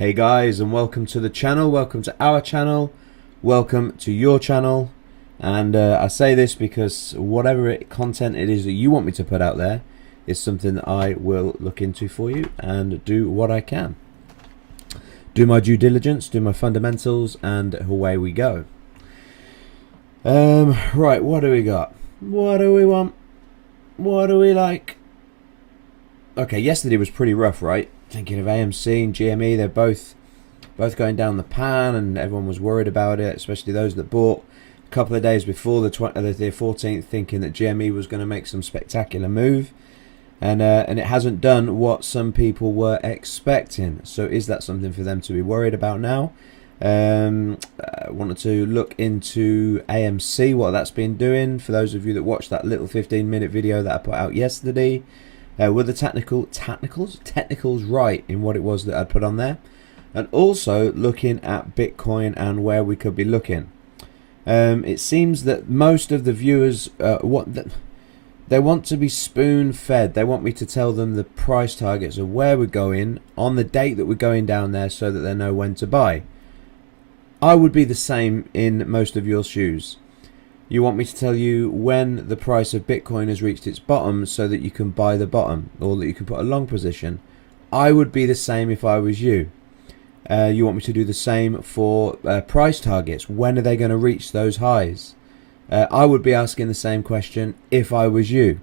Hey guys, and welcome to the channel, welcome to our channel, welcome to your channel. And I say this because whatever content it is that you want me to put out there is something that I will look into for you and do what I can. Do my due diligence, do my fundamentals, and away we go. Right, what do we got? What do we want? What do we like? Okay, yesterday was pretty rough, right? Thinking of AMC and GME, they're both going down the pan, and everyone was worried about it, especially those that bought a couple of days before the 14th, thinking that GME was going to make some spectacular move, and it hasn't done what some people were expecting. So is that something for them to be worried about now? I wanted to look into AMC, what that's been doing. For those of you that watched that little 15-minute video that I put out yesterday, were the technicals right in what it was that I'd put on there, and also looking at Bitcoin and where we could be looking. It seems that most of the viewers they want to be spoon-fed. They want me to tell them the price targets of where we're going on the date that we're going down there, so that they know when to buy. I would be the same in most of your shoes. You want me to tell you when the price of Bitcoin has reached its bottom so that you can buy the bottom, or that you can put a long position. I would be the same if I was you. You want me to do the same for price targets. When are they going to reach those highs? I would be asking the same question if I was you.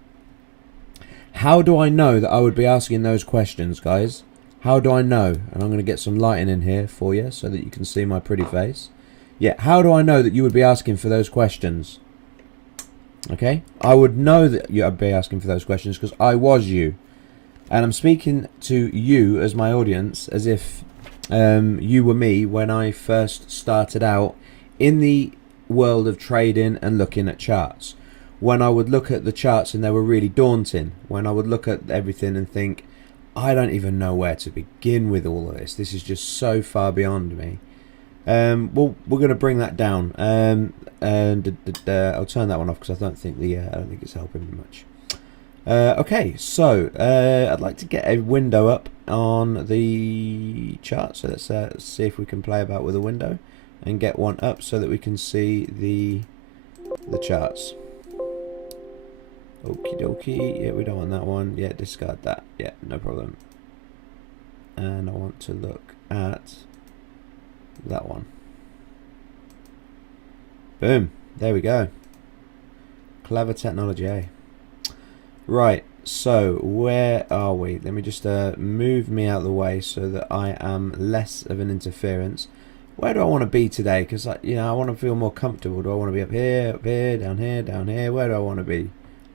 How do I know that I would be asking those questions, guys? How do I know? And I'm going to get some lighting in here for you so that you can see my pretty face. Yeah, how do I know that you would be asking for those questions? Okay, I would know that you'd be asking for those questions because I was you. And I'm speaking to you as my audience as if you were me when I first started out in the world of trading and looking at charts. When I would look at the charts and they were really daunting. When I would look at everything and think, I don't even know where to begin with all of this. This is just so far beyond me. Well, we're going to bring that down, and I'll turn that one off because I don't think it's helping me much. Okay, so I'd like to get a window up on the chart. So let's see if we can play about with a window and get one up so that we can see the charts. Okie dokie. Yeah, we don't want that one. Yeah, discard that. Yeah, no problem. And I want to look at that one. Boom, there we go. Clever technology, eh? Right, so where are we? Let me just move me out of the way so that I am less of an interference. Where do I want to be today? Because I want to feel more comfortable. Do I want to be up here, down here, down here? Where do I want to be?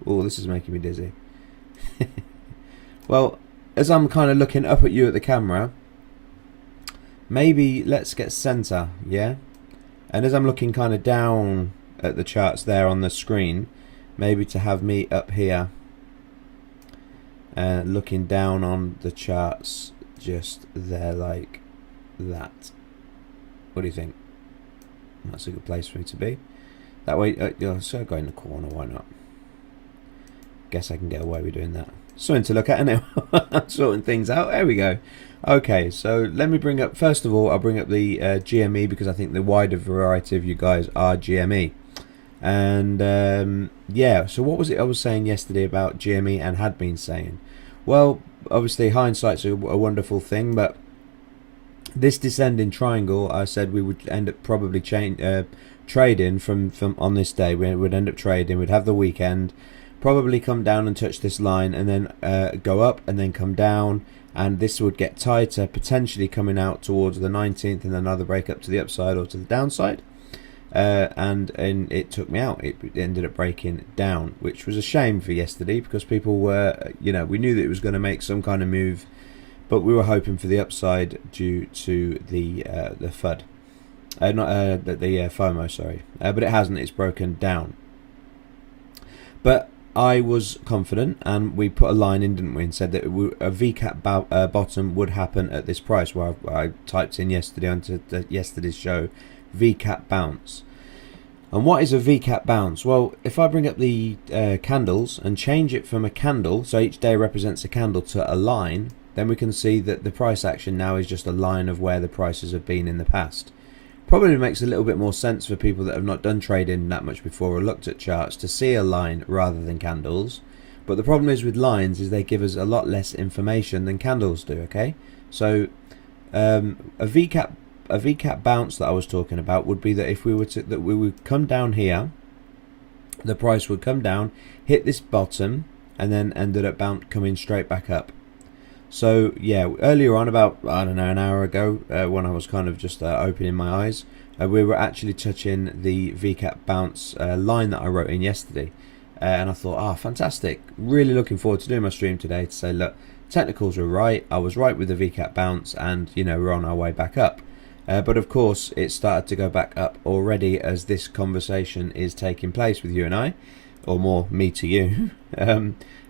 Oh, this is making me dizzy. Well, as I'm kind of looking up at you at the camera, maybe let's get center, yeah? And as I'm looking kind of down at the charts there on the screen, maybe to have me up here, looking down on the charts just there like that. What do you think? That's a good place for me to be. That way, so go in the corner, why not? Guess I can get away with doing that. Something to look at, anyway. Sorting things out. There we go. Okay, so let me bring up, first of all, I'll bring up the GME because I think the wider variety of you guys are GME. And yeah, so what was it I was saying yesterday about GME and had been saying? Well, obviously hindsight's a wonderful thing, but this descending triangle, I said we would end up probably trading from on this day. We would end up trading, we'd have the weekend, probably come down and touch this line, and then go up and then come down. And this would get tighter, potentially coming out towards the 19th, and then another break up to the upside or to the downside. And it took me out. It ended up breaking down, which was a shame for yesterday because people were, we knew that it was going to make some kind of move, but we were hoping for the upside due to the FUD, not the FOMO, sorry. But it hasn't. It's broken down. But I was confident, and we put a line in, didn't we, and said that a VCAP bottom would happen at this price, where I typed in yesterday onto yesterday's show, VCAP bounce. And what is a VCAP bounce? Well, if I bring up the candles and change it from a candle, so each day represents a candle, to a line, then we can see that the price action now is just a line of where the prices have been in the past. Probably makes a little bit more sense for people that have not done trading that much before or looked at charts to see a line rather than candles. But the problem is with lines is they give us a lot less information than candles do. Okay, so a VCAP bounce that I was talking about would be that if we would come down here, the price would come down, hit this bottom, and then ended up coming straight back up. So yeah, earlier on, about, I don't know, an hour ago, when I was kind of just opening my eyes, we were actually touching the VCAP bounce line that I wrote in yesterday. And I thought, fantastic. Really looking forward to doing my stream today to say, look, technicals were right. I was right with the VCAP bounce, and, you know, we're on our way back up. But of course, it started to go back up already as this conversation is taking place with you and I, or more me to you.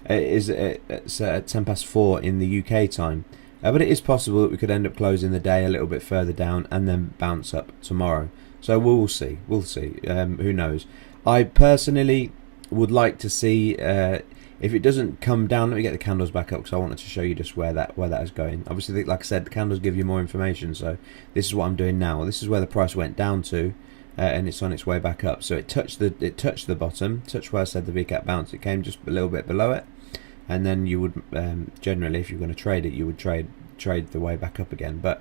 It's at 4:10 in the UK time. But it is possible that we could end up closing the day a little bit further down and then bounce up tomorrow. So we'll see. We'll see. Who knows? I personally would like to see if it doesn't come down. Let me get the candles back up because I wanted to show you just where that is going. Obviously, like I said, the candles give you more information. So this is what I'm doing now. This is where the price went down to, and it's on its way back up. So it touched the bottom, touched where I said the VCAP bounce. It came just a little bit below it. And then you would generally, if you're going to trade it, you would trade the way back up again. But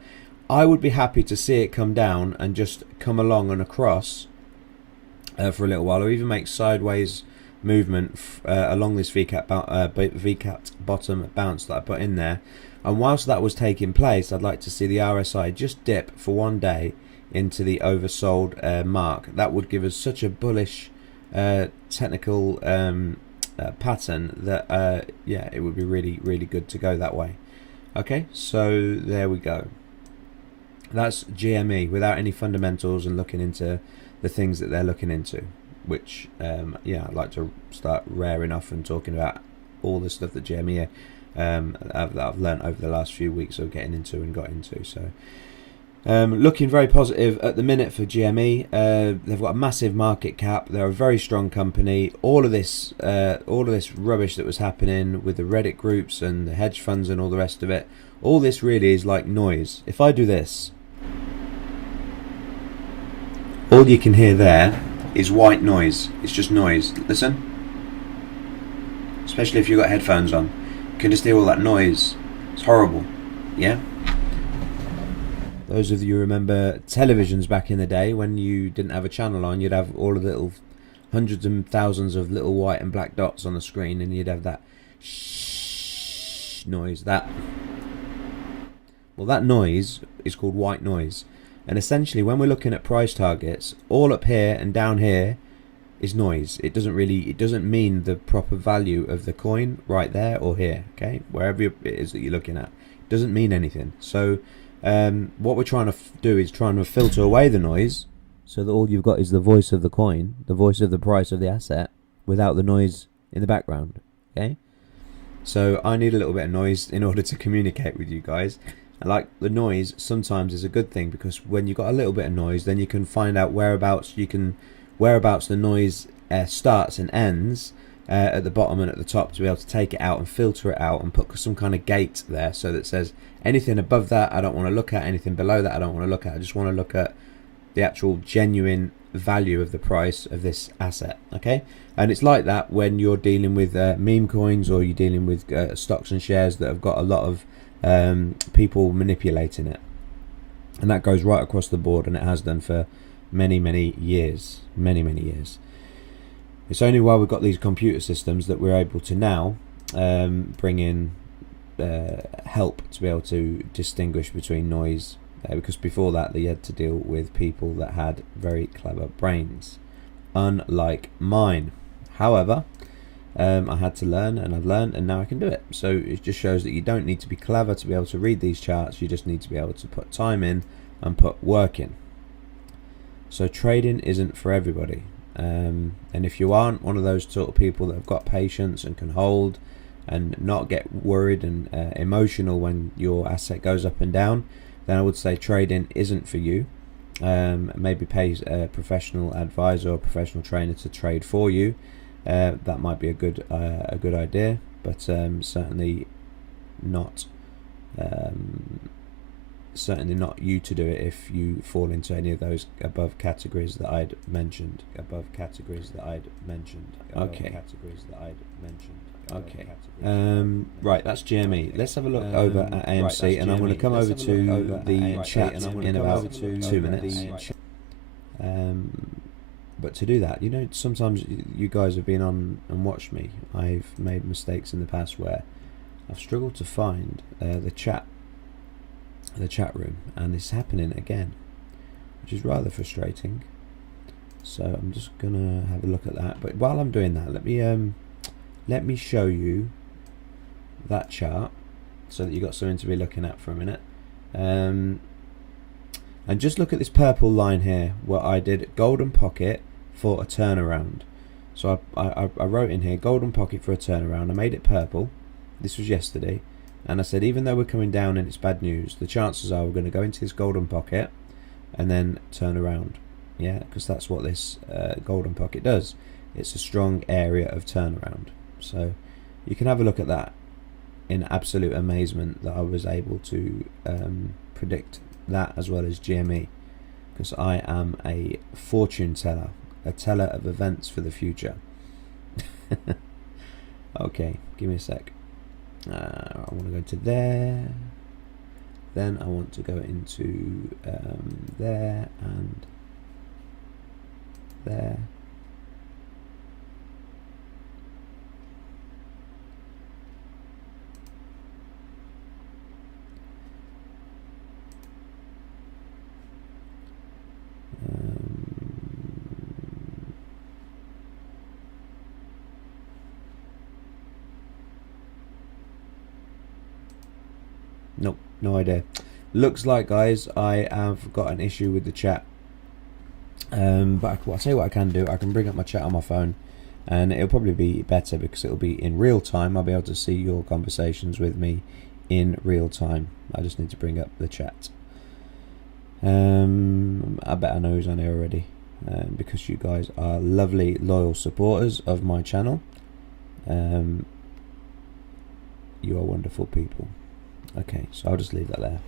I would be happy to see it come down and just come along and across for a little while, or even make sideways movement along this VCAP bottom bounce that I put in there. And whilst that was taking place, I'd like to see the RSI just dip for one day into the oversold mark. That would give us such a bullish technical pattern that yeah, it would be really good to go that way. Okay, so there we go. That's GME without any fundamentals and looking into the things that they're looking into, which yeah, I'd like to start raring off and talking about all the stuff that GME that I've learned over the last few weeks of getting into and got into. So looking very positive at the minute for GME. They've got a massive market cap. They're a very strong company. All of this rubbish that was happening with the Reddit groups and the hedge funds and all the rest of it, all this really is like noise. If I do this, all you can hear there is white noise. It's just noise. Listen. Especially if you've got headphones on. You can just hear all that noise. It's horrible. Yeah? Those of you who remember televisions back in the day when you didn't have a channel on, you'd have all the little hundreds and thousands of little white and black dots on the screen, and you'd have that shh noise. Well, that noise is called white noise. And essentially, when we're looking at price targets, all up here and down here is noise. It doesn't mean the proper value of the coin right there or here. Okay, wherever it is that you're looking at, it doesn't mean anything. So what we're trying to do is trying to filter away the noise, so that all you've got is the voice of the coin, the voice of the price of the asset, without the noise in the background. Okay, so I need a little bit of noise in order to communicate with you guys. And like, the noise sometimes is a good thing, because when you've got a little bit of noise, then you can find out whereabouts the noise starts and ends at the bottom and at the top, to be able to take it out and filter it out and put some kind of gate there, so that it says anything above that I don't want to look at, anything below that I don't want to look at. I just want to look at the actual genuine value of the price of this asset. Okay, and it's like that when you're dealing with meme coins, or you're dealing with stocks and shares that have got a lot of people manipulating it, and that goes right across the board, and it has done for many years. It's only while we've got these computer systems that we're able to now bring in help to be able to distinguish between noise, because before that they had to deal with people that had very clever brains, unlike mine. However, I had to learn, and I've learned, and now I can do it. So it just shows that you don't need to be clever to be able to read these charts. You just need to be able to put time in and put work in. So trading isn't for everybody, and if you aren't one of those sort of people that have got patience and can hold and not get worried and emotional when your asset goes up and down, then I would say trading isn't for you. Maybe pay a professional advisor or a professional trainer to trade for you. That might be a good idea, but certainly not Certainly not you to do it if you fall into any of those above categories that I'd mentioned. Okay. Okay. Right, that's GME. Let's have a look over at AMC, and I'm going to come over to the chat in about 2 minutes. But to do that, you know, sometimes you guys have been on and watched me. I've made mistakes in the past where I've struggled to find the chat room, and it's happening again, which is rather frustrating. So I'm just gonna have a look at that. But while I'm doing that, let me show you that chart so that you've got something to be looking at for a minute. And just look at this purple line here where I did golden pocket for a turnaround. So I wrote in here golden pocket for a turnaround. I made it purple. This was yesterday, and I said even though we're coming down and it's bad news, the chances are we're going to go into this golden pocket and then turn around. Yeah, because that's what this golden pocket does. It's a strong area of turnaround. So you can have a look at that in absolute amazement that I was able to predict that as well as GME, because I am a fortune teller, a teller of events for the future. Okay, give me a sec. I want to go to there, then I want to go into there and there. Nope, no idea. Looks like, guys, I have got an issue with the chat. But I'll tell you what I can do. I can bring up my chat on my phone, and it'll probably be better because it'll be in real time. I'll be able to see your conversations with me in real time. I just need to bring up the chat. I bet I know who's on here already, because you guys are lovely, loyal supporters of my channel. You are wonderful people. Okay, so I'll just leave that there.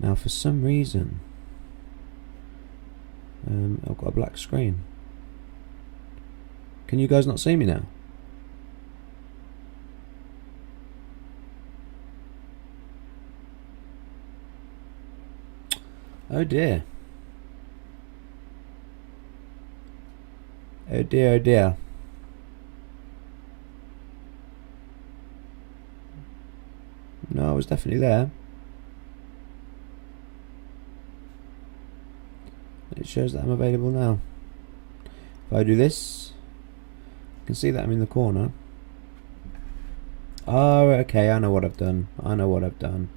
Now, for some reason, I've got a black screen. Can you guys not see me now? Oh dear. Oh dear, oh dear. No, I was definitely there. It shows that I'm available now. If I do this, you can see that I'm in the corner. Oh, okay, I know what I've done. I know what I've done.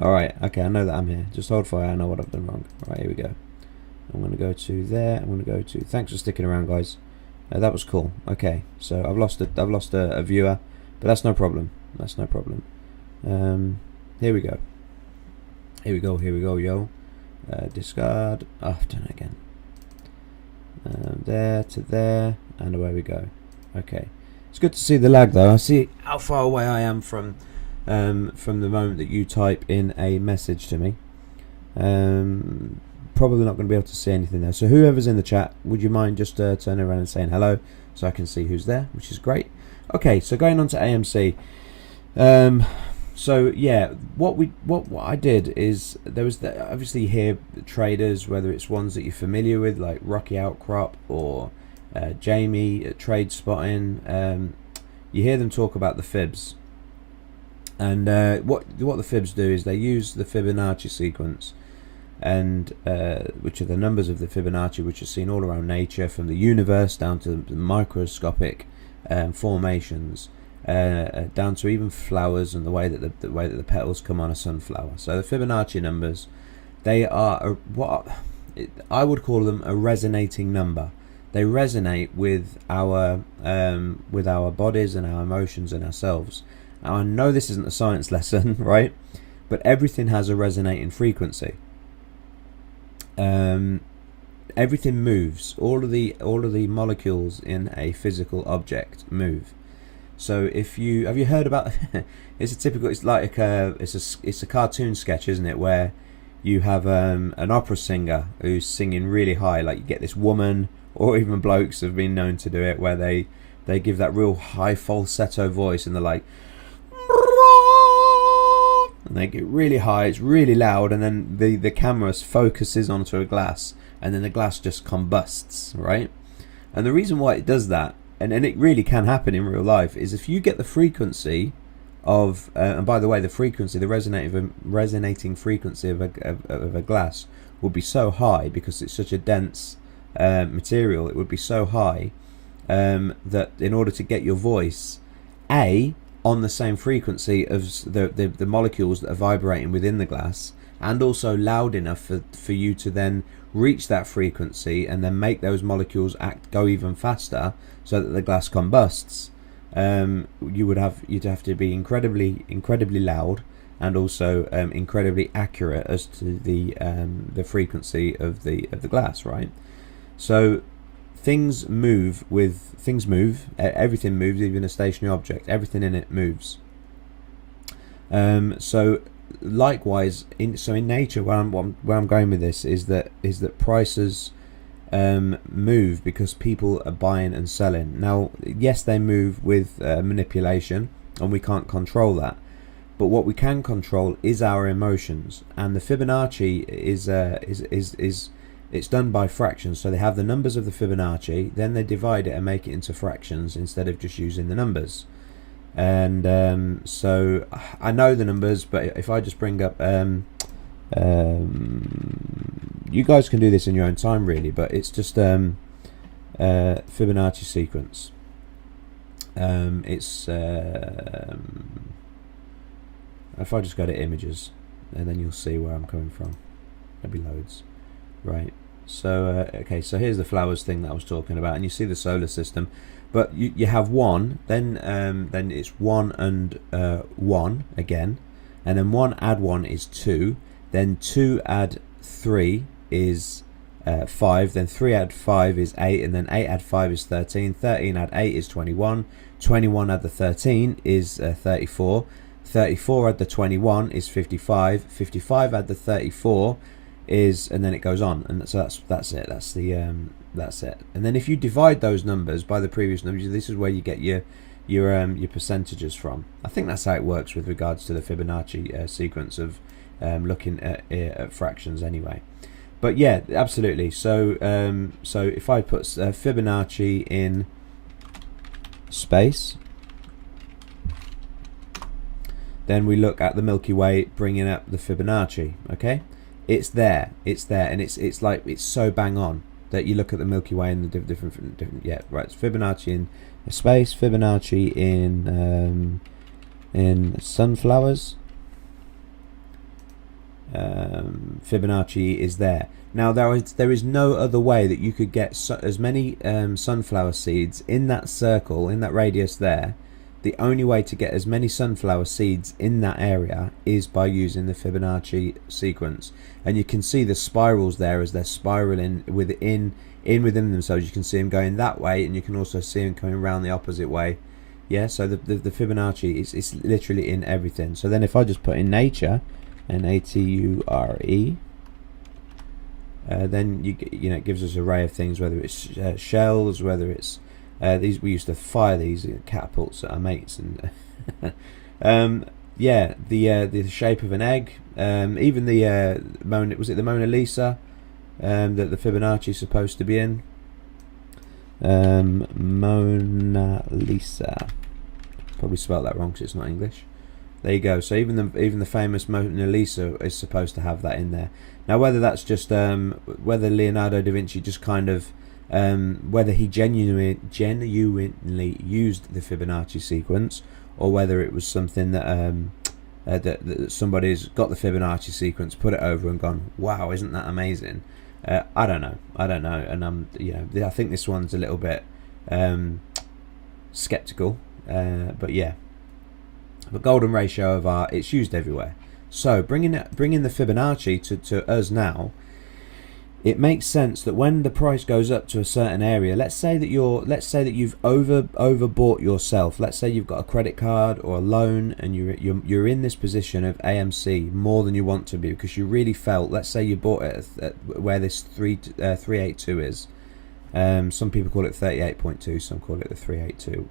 Alright, okay, I know that I'm here. Just hold fire, I know what I've done wrong. Alright, here we go. I'm going to go to there. I'm going to go to... Thanks for sticking around, guys. That was cool. Okay, so I've lost a viewer, but that's no problem. That's no problem. Here we go. Here we go, yo. Discard. Oh, I've done it again. There to there, and away we go. Okay. It's good to see the lag, though. I see how far away I am from the moment that you type in a message to me. Probably not going to be able to see anything there. So whoever's in the chat, would you mind just turning around and saying hello so I can see who's there, which is great. Okay, so going on to AMC. So yeah, what I did is there was obviously here traders, whether it's ones that you're familiar with like Rockyoutcrops or Jamie Trade Spotting. You hear them talk about the fibs, and what the fibs do is they use the Fibonacci sequence, and which are the numbers of the Fibonacci, which are seen all around nature, from the universe down to the microscopic formations, down to even flowers and the way that the petals come on a sunflower. So the Fibonacci numbers, they are what I would call them a resonating number. They resonate with our bodies and our emotions and ourselves. Now, I know this isn't a science lesson, right? But everything has a resonating frequency. everything moves. All of the molecules in a physical object move. So if you have you heard about it's like it's a cartoon sketch, isn't it, where you have an opera singer who's singing really high, like you get this woman, or even blokes have been known to do it, where they give that real high falsetto voice, and they're like, and they get really high, it's really loud, and then the camera focuses onto a glass, and then the glass just combusts, right? And the reason why it does that, and it really can happen in real life, is if you get the frequency of, and by the way, the resonating frequency of a glass would be so high, because it's such a dense material, it would be so high that in order to get your voice on the same frequency of the molecules that are vibrating within the glass, and also loud enough for you to then reach that frequency and then make those molecules go even faster so that the glass combusts, you'd have to be incredibly loud, and also incredibly accurate as to the frequency of the glass, right? So things move. Everything moves, even a stationary object. Everything in it moves. So likewise, in nature, where I'm going with this is that prices move because people are buying and selling. Now, yes, they move with manipulation, and we can't control that. But what we can control is our emotions, and the Fibonacci is it's done by fractions. So they have the numbers of the Fibonacci, then they divide it and make it into fractions instead of just using the numbers. And so I know the numbers, but if I just bring up, you guys can do this in your own time, really. But it's just Fibonacci sequence. It's if I just go to images, and then you'll see where I'm coming from. There'll be loads. Right, so okay, so here's the flowers thing that I was talking about, and you see the solar system, but you have one, then it's 1 and 1 again, and then 1 add 1 is 2, then 2 add 3 is 5, then 3 add 5 is 8, and then 8 add 5 is 13, 13 add 8 is 21, 21 add the 13 is 34, 34 add the 21 is 55, 55 add the 34 is, and then it goes on, and so that's it. That's it. And then if you divide those numbers by the previous numbers, this is where you get your percentages from. I think that's how it works with regards to the Fibonacci sequence of looking at fractions, anyway. But yeah, absolutely. So so if I put Fibonacci in space, then we look at the Milky Way, bringing up the Fibonacci. Okay. It's there, and it's like, it's so bang on that you look at the Milky Way and the different yeah, right. It's Fibonacci in space, Fibonacci in sunflowers. Fibonacci is there. Now there is no other way that you could get as many sunflower seeds in that circle, in that radius there. The only way to get as many sunflower seeds in that area is by using the Fibonacci sequence. And you can see the spirals there as they're spiraling within themselves. You can see them going that way, and you can also see them coming around the opposite way. Yeah, so the Fibonacci is literally in everything. So then if I just put in nature, Nature, then you know, it gives us an array of things, whether it's shells, whether it's these, we used to fire these catapults at our mates, and yeah, the shape of an egg, even the Mona Lisa that the Fibonacci is supposed to be in. Mona Lisa, probably spelled that wrong because it's not English. There you go. So even the famous Mona Lisa is supposed to have that in there. Now, whether that's just whether Leonardo da Vinci just kind of whether he genuinely used the Fibonacci sequence, or whether it was something that that somebody's got the Fibonacci sequence, put it over, and gone, wow, isn't that amazing? I don't know, and I think this one's a little bit skeptical, but yeah. But golden ratio of art, it's used everywhere. So bringing the Fibonacci to us now, it makes sense that when the price goes up to a certain area, let's say that you've overbought yourself. Let's say you've got a credit card or a loan, and you're in this position of AMC more than you want to be, because you really felt. Let's say you bought it at where this 382 is. Some people call it 38.2. Some call it the 382.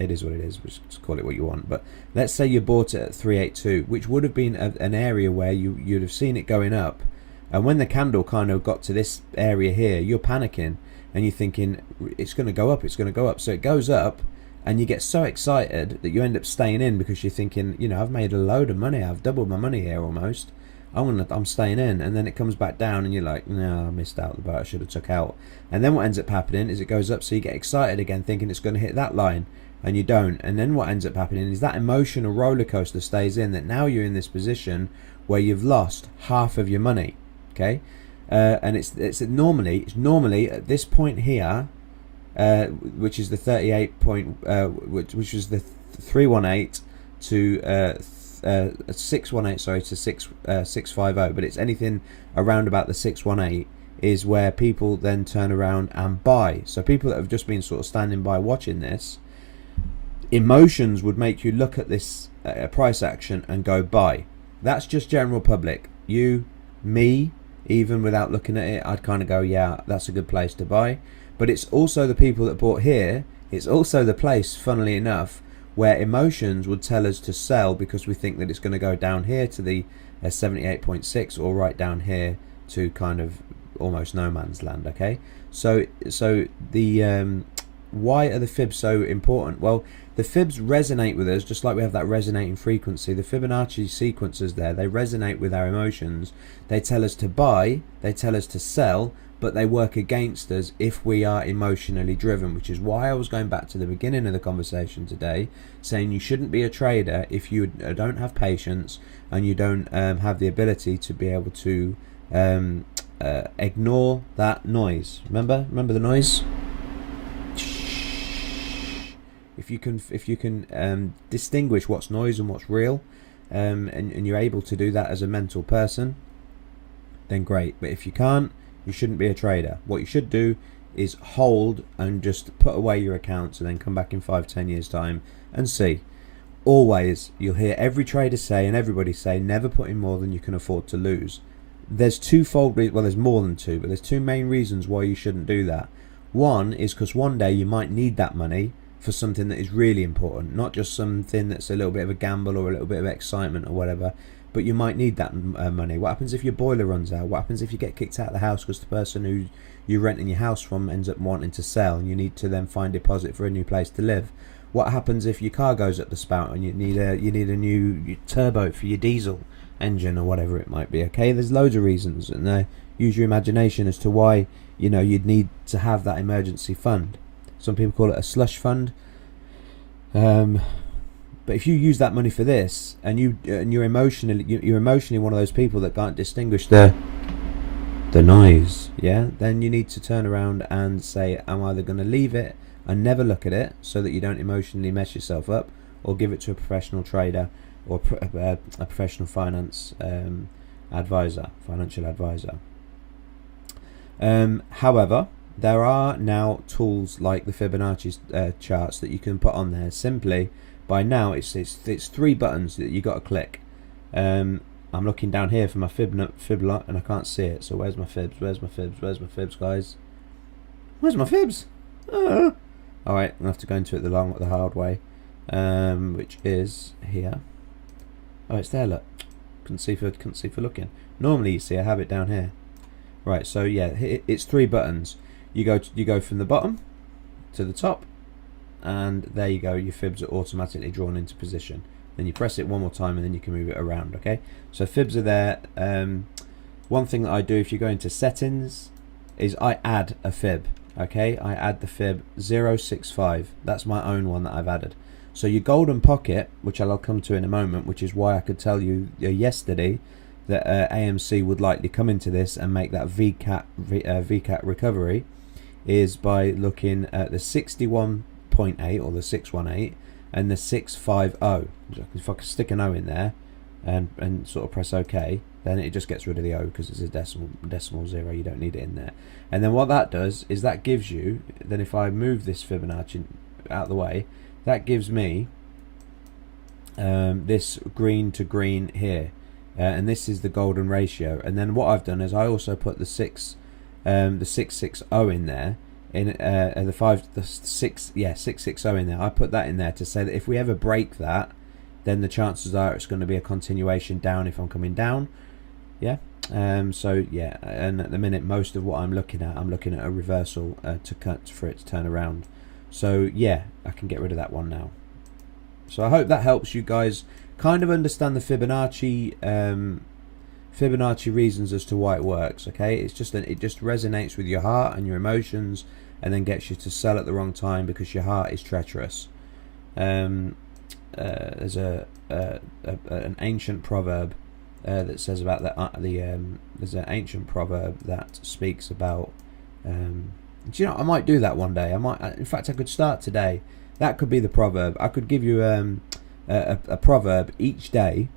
It is what it is. Just call it what you want. But let's say you bought it at 382, which would have been an area where you'd have seen it going up. And when the candle kind of got to this area here, you're panicking and you're thinking, it's going to go up, it's going to go up. So it goes up and you get so excited that you end up staying in, because you're thinking, I've made a load of money. I've doubled my money here almost. I'm staying in. And then it comes back down and you're like, no, I missed out the boat. I should have took out. And then what ends up happening is it goes up. So you get excited again, thinking it's going to hit that line, and you don't. And then what ends up happening is that emotional roller coaster stays in, that now you're in this position where you've lost half of your money. Okay, and it's normally at this point here, which is the 38 point, which was the 318 to 618, sorry, to 650, but it's anything around about the 618 is where people then turn around and buy. So people that have just been sort of standing by watching this, emotions would make you look at this price action and go buy. That's just general public. You, me. Even without looking at it, I'd kind of go, yeah, that's a good place to buy. But it's also the people that bought here. It's also the place, funnily enough, where emotions would tell us to sell, because we think that it's going to go down here to the 78.6, or right down here to kind of almost no man's land. Okay, so the why are the fibs so important? Well, the fibs resonate with us, just like we have that resonating frequency. The Fibonacci sequences there, they resonate with our emotions. They tell us to buy, they tell us to sell, but they work against us if we are emotionally driven, which is why I was going back to the beginning of the conversation today, saying you shouldn't be a trader if you don't have patience and you don't have the ability to be able to ignore that noise. Remember the noise? If you can distinguish what's noise and what's real, and you're able to do that as a mental person, then great. But if you can't, you shouldn't be a trader. What you should do is hold and just put away your accounts, and then come back in 5-10 years time and see. Always, you'll hear every trader say, and everybody say, never put in more than you can afford to lose. There's twofold, well, there's more than two, but there's two main reasons why you shouldn't do that. One is because one day you might need that money for something that is really important, not just something that's a little bit of a gamble or a little bit of excitement or whatever, but you might need that money. What happens if your boiler runs out? What happens if you get kicked out of the house because the person who you're renting your house from ends up wanting to sell, and you need to then find a deposit for a new place to live? What happens if your car goes up the spout and you need a new turbo for your diesel engine or whatever it might be? Okay, there's loads of reasons, and use your imagination as to why you'd need to have that emergency fund. Some people call it a slush fund. But if you use that money for this, and you're emotionally one of those people that can't distinguish the noise, yeah, then you need to turn around and say, I'm either going to leave it and never look at it so that you don't emotionally mess yourself up, or give it to a professional trader or a professional financial advisor. However, there are now tools like the Fibonacci charts that you can put on there. Simply by now, it's 3 buttons that you got to click. I'm looking down here for my fibla and I can't see it. So where's my fibs? Where's my fibs, guys? Where's my fibs? All right, I'm gonna have to go into it the hard way, which is here. Oh, it's there. Look, couldn't see for looking. Normally, you see, I have it down here. Right. So yeah, it's 3 buttons. You go from the bottom to the top, and there you go. Your fibs are automatically drawn into position. Then you press it one more time, and then you can move it around. Okay. So fibs are there. One thing that I do if you go into settings is I add a fib. Okay, I add the fib 065. That's my own one that I've added. So your golden pocket, which I'll come to in a moment, which is why I could tell you yesterday that AMC would likely come into this and make that VCAT recovery, is by looking at the 61.8 or the 618 and the 650. If I could stick an O in there, and sort of press OK, then it just gets rid of the O because it's a decimal zero. You don't need it in there. And then what that does is that gives you, then if I move this Fibonacci out of the way, that gives me this green to green here, and this is the golden ratio. And then what I've done is I also put the 660 in there, in the 660 in there. I put that in there to say that if we ever break that, then the chances are it's going to be a continuation down if I'm coming down. Yeah. So yeah, and at the minute most of what I'm looking at a reversal to cut for it to turn around. So yeah, I can get rid of that one now. So I hope that helps you guys kind of understand the Fibonacci reasons as to why it works. Okay, it's just it just resonates with your heart and your emotions, and then gets you to sell at the wrong time because your heart is treacherous. There's an ancient proverb that says about that. There's an ancient proverb that speaks about. Do you know? I might do that one day. In fact, I could start today. That could be the proverb. I could give you a proverb each day,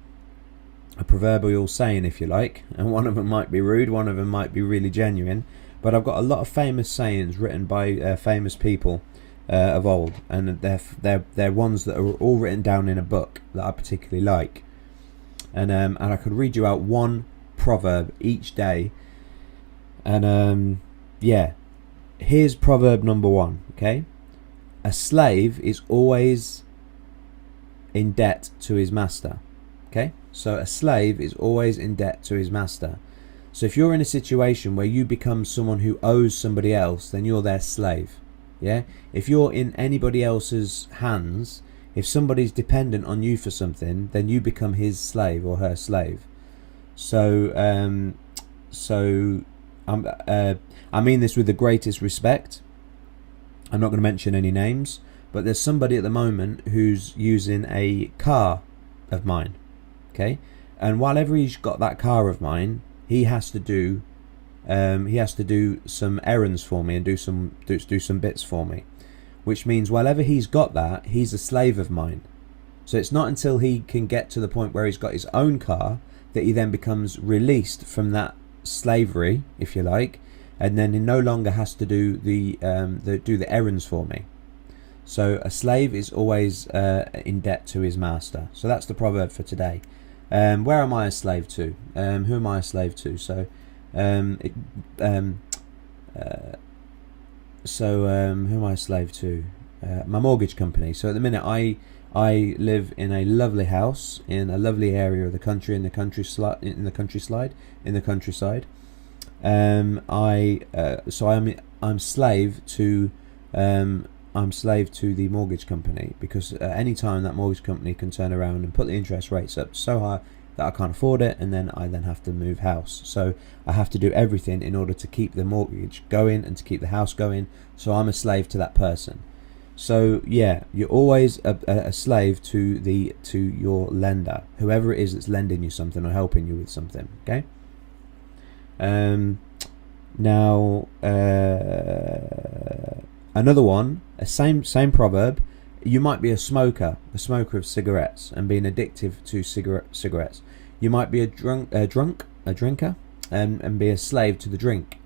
a proverbial saying, if you like, and one of them might be rude, one of them might be really genuine. But I've got a lot of famous sayings written by famous people of old, and they're ones that are all written down in a book that I particularly like. And I could read you out one proverb each day. And yeah, here's proverb number 1. Okay, a slave is always in debt to his master. Okay, so a slave is always in debt to his master. So if you're in a situation where you become someone who owes somebody else, then you're their slave. Yeah, if you're in anybody else's hands, if somebody's dependent on you for something, then you become his slave or her slave. So I mean this with the greatest respect. I'm not going to mention any names, but there's somebody at the moment who's using a car of mine. Okay, and whenever he's got that car of mine, he has to do some errands for me and do some bits for me, which means whenever he's got that, he's a slave of mine. So it's not until he can get to the point where he's got his own car that he then becomes released from that slavery, if you like, and then he no longer has to do the errands for me. So a slave is always in debt to his master. So that's the proverb for today. Where am I a slave to? Who am I a slave to? So who am I a slave to? My mortgage company. So at the minute I live in a lovely house in a lovely area of the country, in the countryside. I'm slave to the mortgage company, because at any time that mortgage company can turn around and put the interest rates up so high that I can't afford it, and then I have to move house. So I have to do everything in order to keep the mortgage going and to keep the house going. So I'm a slave to that person. So yeah, you're always a slave to your lender, whoever it is that's lending you something or helping you with something. Okay. Now another one, a same proverb. You might be a smoker of cigarettes and being addictive to cigarettes. You might be a drinker, and be a slave to the drink.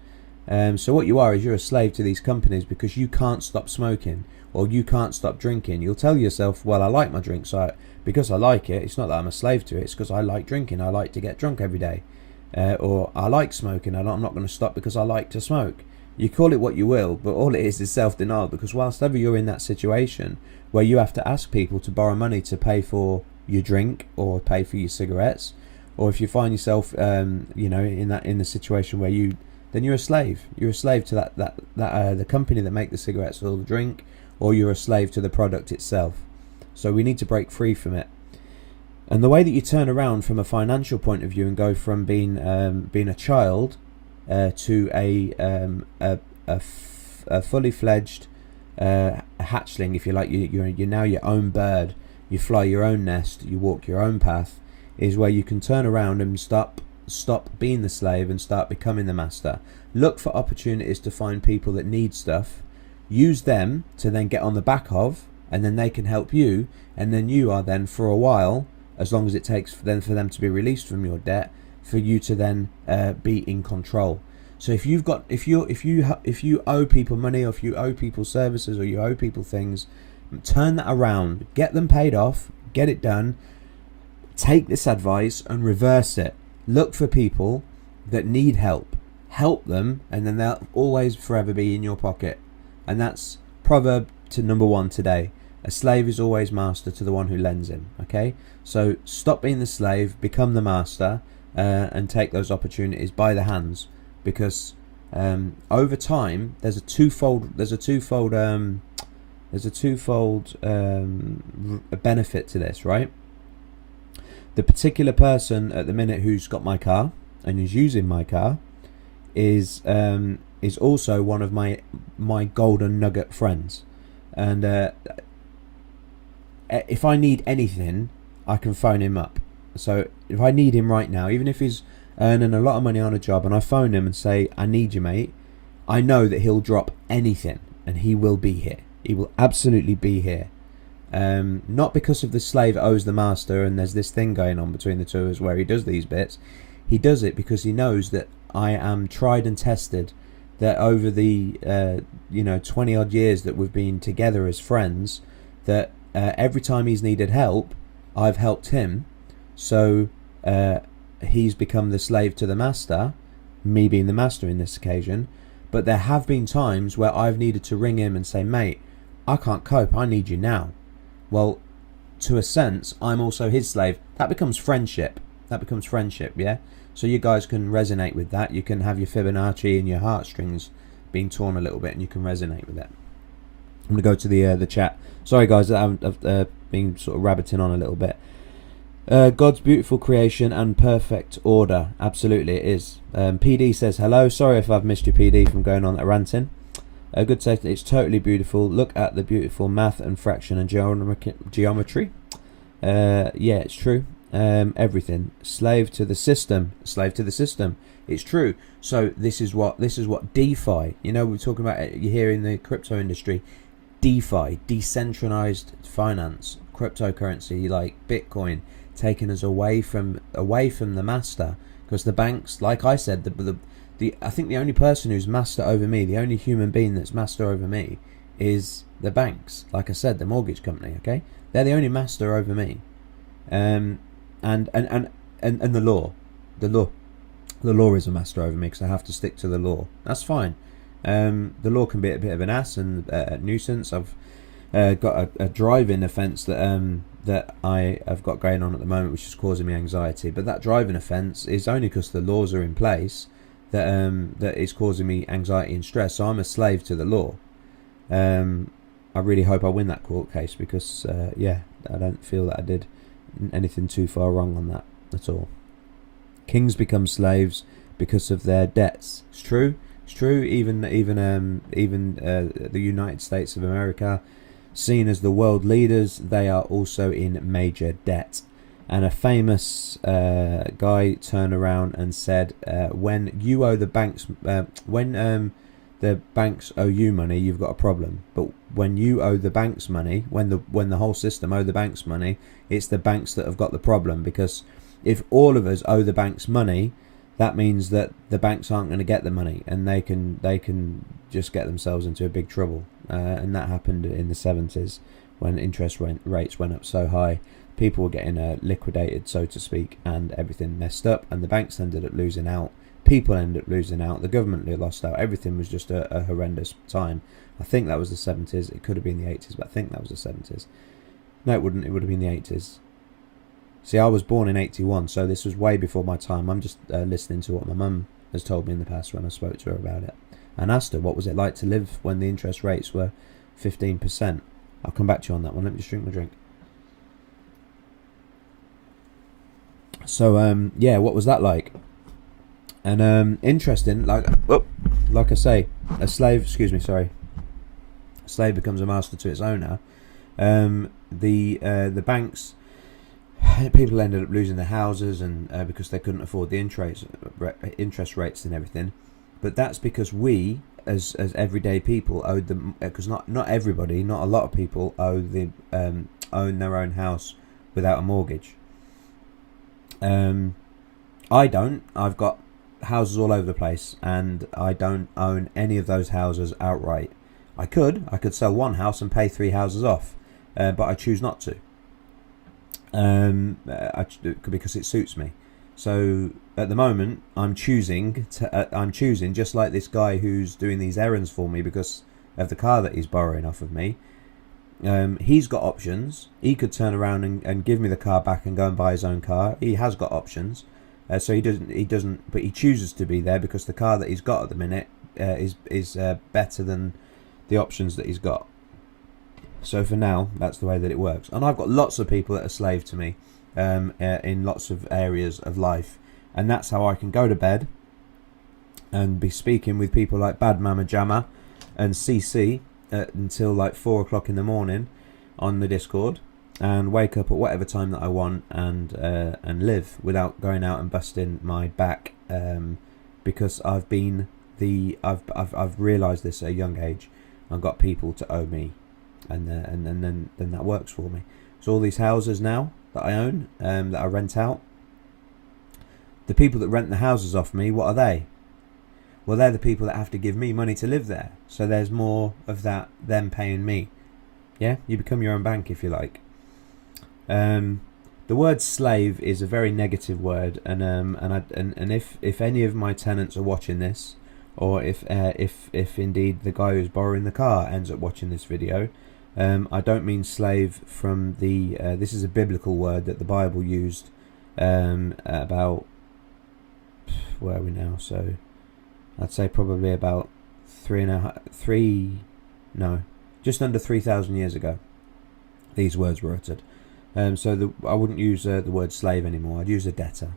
So what you are is you're a slave to these companies because you can't stop smoking or you can't stop drinking. You'll tell yourself, well, I like my drink, so because I like it, it's not that I'm a slave to it, it's because I like drinking. I like to get drunk every day. Or I like smoking, I'm not going to stop because I like to smoke. You call it what you will, but all it is self-denial, because whilst ever you're in that situation where you have to ask people to borrow money to pay for your drink or pay for your cigarettes, or if you find yourself in the situation where you're a slave. You're a slave to the company that make the cigarettes or the drink, or you're a slave to the product itself. So we need to break free from it. And the way that you turn around from a financial point of view and go from being a child to a fully fledged hatchling, if you like, you're now your own bird. You fly your own nest. You walk your own path. Is where you can turn around and stop being the slave and start becoming the master. Look for opportunities to find people that need stuff. Use them to then get on the back of, and then they can help you. And then you are then for a while as long as it takes for them to be released from your debt, for you to then be in control. So if you owe people money, or if you owe people services, or you owe people things, turn that around, get them paid off, get it done. Take this advice and reverse it. Look for people that need help them, and then they'll always forever be in your pocket. And that's proverb to number 1 today. A slave is always master to the one who lends him. Okay, so stop being the slave, become the master, and take those opportunities by the hands, because over time there's a twofold benefit to this, right? The particular person at the minute who's got my car and is using my car is also one of my golden nugget friends, and if I need anything, I can phone him up. So if I need him right now, even if he's earning a lot of money on a job, and I phone him and say, I need you, mate, I know that he'll drop anything and he will be here. He will absolutely be here. Not because of the slave owes the master and there's this thing going on between the two of us where he does these bits. He does it because he knows that I am tried and tested, that over the 20 odd years that we've been together as friends, that every time he's needed help, I've helped him. So he's become the slave to the master, me being the master in this occasion. But there have been times where I've needed to ring him and say, mate, I can't cope, I need you now. Well, to a sense, I'm also his slave. That becomes friendship. Yeah? So you guys can resonate with that. You can have your Fibonacci and your heartstrings being torn a little bit, and you can resonate with it. I'm going to go to the chat. Sorry, guys, I've been sort of rabbiting on a little bit. God's beautiful creation and perfect order. Absolutely, it is. PD says, hello. Sorry if I've missed you, PD, from going on that ranting. Good say it's totally beautiful. Look at the beautiful math and fraction and geometry. Yeah, it's true. Everything. Slave to the system. It's true. So this is what DeFi. You know, we're talking about it here in the crypto industry. DeFi, decentralized finance, cryptocurrency like Bitcoin, taking us away from the master, because the banks, like I said, I think the only person who's master over me, the only human being that's master over me, is the banks. Like I said, the mortgage company. Okay, they're the only master over me, and the law, the law is a master over me because I have to stick to the law. That's fine. The law can be a bit of an ass and a nuisance. I've got a driving offence that I have got going on at the moment, which is causing me anxiety. But that driving offence is only because the laws are in place that is causing me anxiety and stress. So I'm a slave to the law. I really hope I win that court case, because I don't feel that I did anything too far wrong on that at all. Kings become slaves because of their debts. It's true. Even the United States of America, seen as the world leaders, they are also in major debt. And a famous guy turned around and said, when you owe the banks, when the banks owe you money, you've got a problem. But when you owe the banks money, when the whole system owe the banks money, it's the banks that have got the problem. Because if all of us owe the banks money, that means that the banks aren't going to get the money, and they can just get themselves into a big trouble. And that happened in the 70s when interest rates went up so high. People were getting liquidated, so to speak, and everything messed up, and the banks ended up losing out. People ended up losing out. The government lost out. Everything was just a horrendous time. I think that was the 70s. It could have been the 80s, but I think that was the 70s. No, it wouldn't. It would have been the 80s. See, I was born in 81, so this was way before my time. I'm just listening to what my mum has told me in the past when I spoke to her about it, and asked her what was it like to live when the interest rates were 15%. I'll come back to you on that one. Let me just drink my drink. So what was that like? And interesting, like I say, a slave becomes a master to its owner. The banks, people ended up losing their houses, and because they couldn't afford the interest rates and everything. But that's because we, as everyday people, owed them, because not everybody, not a lot of people own their own house without a mortgage. I don't. I've got houses all over the place, and I don't own any of those houses outright. I could sell one house and pay 3 houses off, but I choose not to. Because it suits me. So at the moment, I'm choosing just like this guy who's doing these errands for me because of the car that he's borrowing off of me. He's got options. He could turn around and give me the car back and go and buy his own car. He has got options. So he doesn't, but he chooses to be there because the car that he's got at the minute is better than the options that he's got. So for now, that's the way that it works. And I've got lots of people that are slave to me in lots of areas of life. And that's how I can go to bed and be speaking with people like Bad Mama Jamma and CC until like 4 o'clock in the morning on the Discord, and wake up at whatever time that I want and live without going out and busting my back, because I've realised this at a young age. I've got people to owe me, and then that works for me. So all these houses now that I own, that I rent out, the people that rent the houses off me, what are they? Well, they're the people that have to give me money to live there. So there's more of that, them paying me. Yeah, you become your own bank if you like. The word slave is a very negative word, and if any of my tenants are watching this, or if indeed the guy who's borrowing the car ends up watching this video, I don't mean slave from the. This is a biblical word that the Bible used about. Where are we now? So I'd say probably about just under 3,000 years ago, these words were uttered. So I wouldn't use the word slave anymore. I'd use a debtor.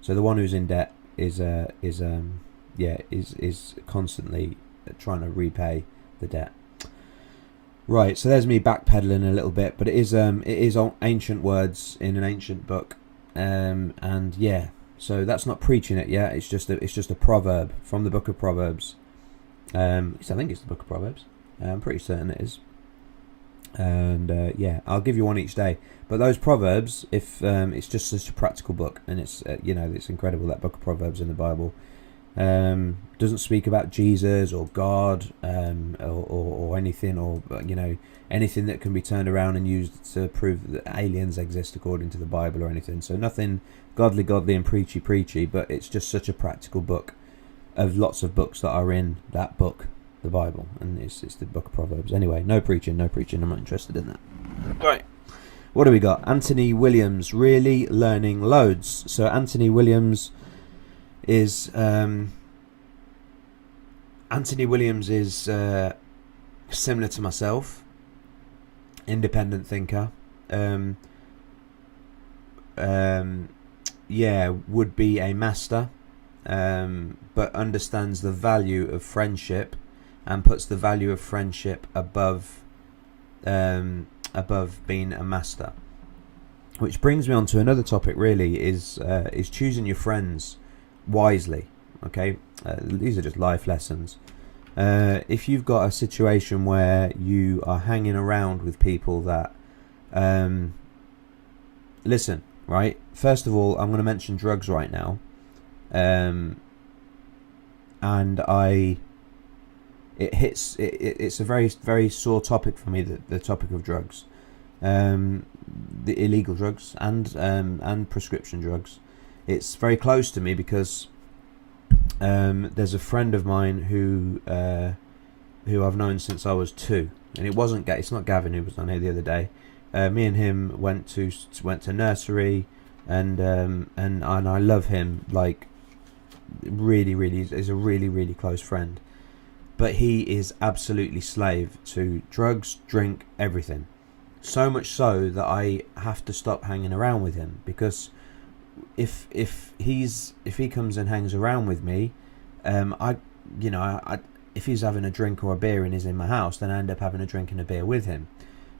So the one who's in debt is constantly trying to repay the debt. Right. So there's me backpedaling a little bit, but it is ancient words in an ancient book, and yeah. So that's not preaching it yet. It's just a proverb from the book of Proverbs. I think it's the book of Proverbs. I'm pretty certain it is. And yeah, I'll give you one each day. But those proverbs, if it's just such a practical book, and it's it's incredible, that book of Proverbs in the Bible. Doesn't speak about Jesus or God or anything, or anything that can be turned around and used to prove that aliens exist according to the Bible or anything. So nothing godly and preachy, but it's just such a practical book of lots of books that are in that book, the Bible, and it's the book of Proverbs. Anyway, no preaching. I'm not interested in that. Right. What do we got? Anthony Williams, really learning loads. So Anthony Williams is similar to myself, independent thinker. Would be a master, but understands the value of friendship and puts the value of friendship above being a master. Which brings me on to another topic, really, is choosing your friends wisely. Okay, these are just life lessons. If you've got a situation where you are hanging around with people that listen, right, first of all, I'm going to mention drugs right now, and it's a very, very sore topic for me, the topic of drugs, the illegal drugs and prescription drugs. It's very close to me because there's a friend of mine who I've known since I was 2, and it's not Gavin who was on here the other day. Me and him went to nursery, and I love him, like really, really. Is a really, really close friend, but he is absolutely slave to drugs, drink, everything. So much so that I have to stop hanging around with him, because if he comes and hangs around with me, if he's having a drink or a beer and he's in my house, then I end up having a drink and a beer with him.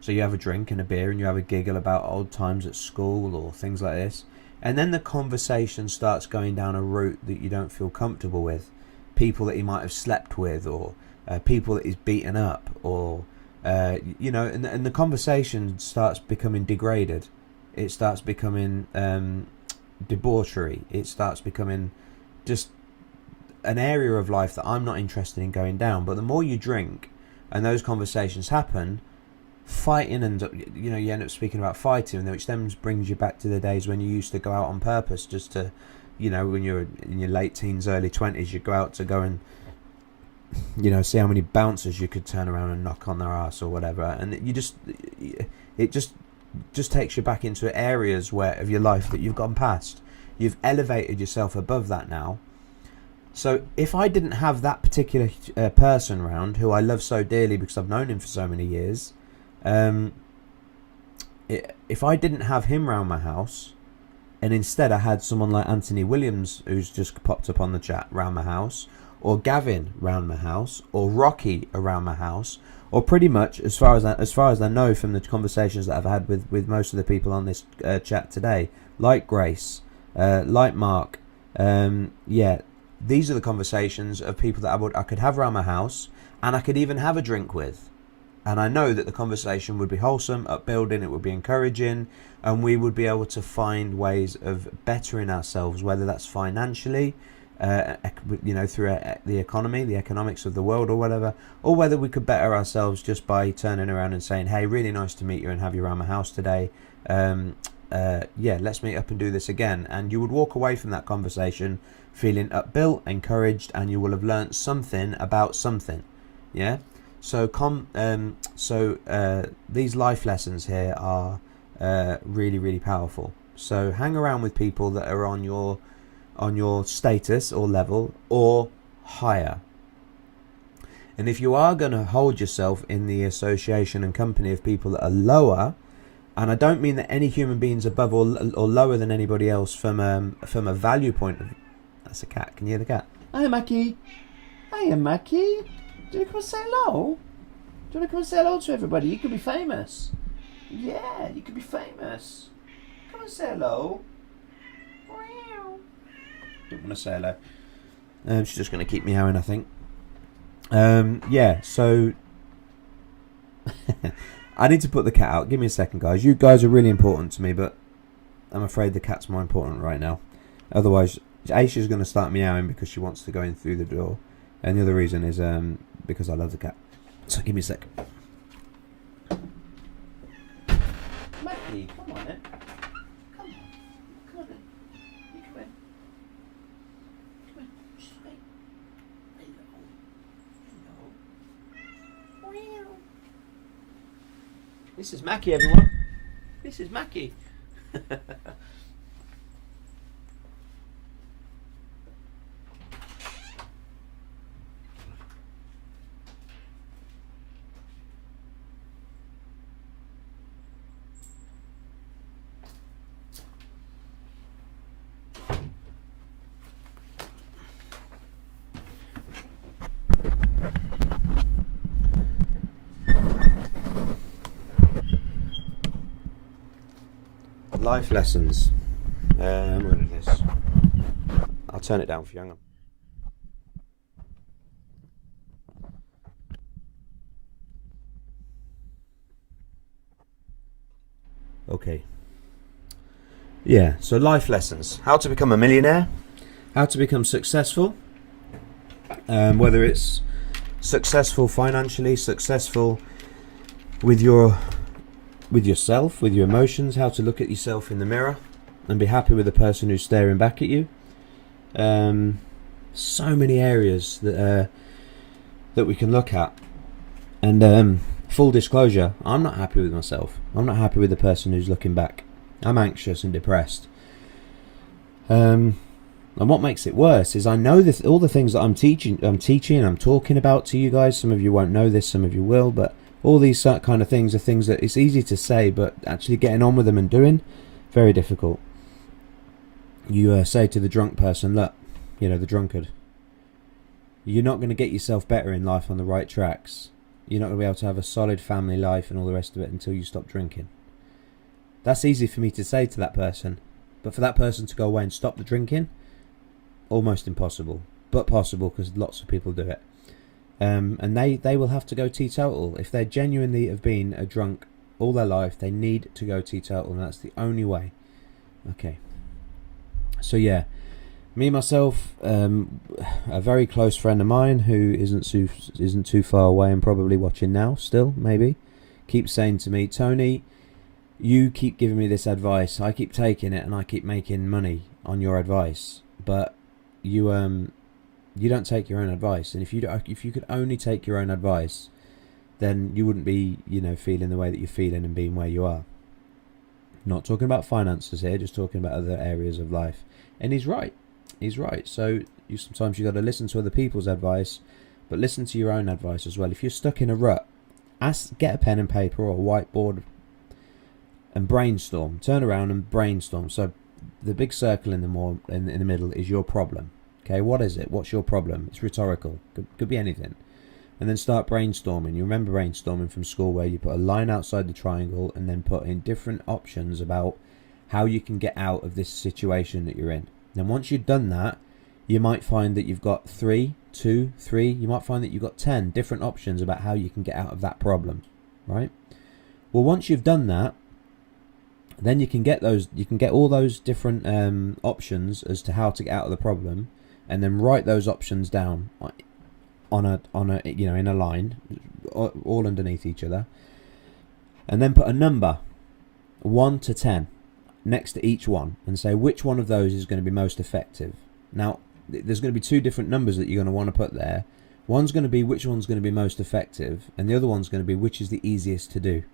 So you have a drink and a beer and you have a giggle about old times at school or things like this, and then the conversation starts going down a route that you don't feel comfortable with. People that he might have slept with, or people that he's beaten up, or and the conversation starts becoming degraded. It starts becoming debauchery. It starts becoming just an area of life that I'm not interested in going down. But the more you drink and those conversations happen, fighting, and you end up speaking about fighting, which then brings you back to the days when you used to go out on purpose just to, when you're in your late teens, early 20s, you go out to go and see how many bouncers you could turn around and knock on their ass or whatever, and it just takes you back into areas of your life that you've gone past. You've elevated yourself above that now. So if I didn't have that particular person around, who I love so dearly because I've known him for so many years, if I didn't have him around my house, and instead I had someone like Anthony Williams, who's just popped up on the chat, around my house, or Gavin around my house, or Rocky around my house, or pretty much as far as I know from the conversations that I've had with most of the people on this chat today, like Grace, like Mark, these are the conversations of people that I could have around my house, and I could even have a drink with. And I know that the conversation would be wholesome, upbuilding, it would be encouraging, and we would be able to find ways of bettering ourselves, whether that's financially, through the economy, the economics of the world or whatever, or whether we could better ourselves just by turning around and saying, hey, really nice to meet you and have you around my house today. Let's meet up and do this again. And you would walk away from that conversation feeling upbuilt, encouraged, and you will have learnt something about something. Yeah. So these life lessons here are really, really powerful. So hang around with people that are on your status or level or higher. And if you are going to hold yourself in the association and company of people that are lower, and I don't mean that any human being's above or lower than anybody else from a value point of view. That's a cat. Can you hear the cat? Hiya, Mackie. Hiya, Mackie. Do you come and say hello? Do you want to come and say hello to everybody? You could be famous. Yeah, you could be famous. Come and say hello. Don't want to say hello. She's just going to keep meowing, I think. So I need to put the cat out. Give me a second, guys. You guys are really important to me, but I'm afraid the cat's more important right now. Otherwise, Aisha's going to start meowing because she wants to go in through the door. And the other reason is because I love the cat. So give me a sec. Maggie, come on then. Come on. Come on then. You come in. Come in. Shh, wait. Hello. This is Mackie, everyone. This is Mackie. Life lessons. I'm going to do this. I'll turn it down for you. Hang on. Okay. Yeah, so life lessons. How to become a millionaire. How to become successful. Whether it's successful financially, successful with yourself, with your emotions, how to look at yourself in the mirror and be happy with the person who's staring back at you. So many areas that we can look at. And full disclosure, I'm not happy with myself. I'm not happy with the person who's looking back. I'm anxious and depressed. And what makes it worse is I know that all the things that I'm talking about to you guys. Some of you won't know this, some of you will, but all these kind of things are things that it's easy to say, but actually getting on with them and doing, very difficult. You say to the drunk person, look, the drunkard, you're not going to get yourself better in life on the right tracks. You're not going to be able to have a solid family life and all the rest of it until you stop drinking. That's easy for me to say to that person, but for that person to go away and stop the drinking, almost impossible, but possible because lots of people do it. And they will have to go teetotal. If they genuinely have been a drunk all their life, they need to go teetotal, and that's the only way. Okay. So yeah, me myself, a very close friend of mine who isn't too far away and probably watching now still, maybe, keeps saying to me, Tony, you keep giving me this advice, I keep taking it and I keep making money on your advice, but you don't take your own advice. And if you could only take your own advice, then you wouldn't be, feeling the way that you're feeling and being where you are. Not talking about finances here, just talking about other areas of life. And he's right. So sometimes you got to listen to other people's advice, but listen to your own advice as well. If you're stuck in a rut, get a pen and paper or a whiteboard and brainstorm. Turn around and brainstorm. So the big circle in the middle is your problem. Okay, what is it? What's your problem? It's rhetorical. Could be anything. And then start brainstorming. You remember brainstorming from school where you put a line outside the triangle and then put in different options about how you can get out of this situation that you're in. Then once you've done that, you might find that you've got 3, 2, 3. You might find that you've got 10 different options about how you can get out of that problem, right? Well, once you've done that, then you can get all those different options as to how to get out of the problem, and then write those options down on a in a line, all underneath each other, and then put a number 1 to 10 next to each one and say which one of those is going to be most effective. Now, there's going to be 2 different numbers that you're going to want to put there. One's going to be which one's going to be most effective, and the other one's going to be which is the easiest to do.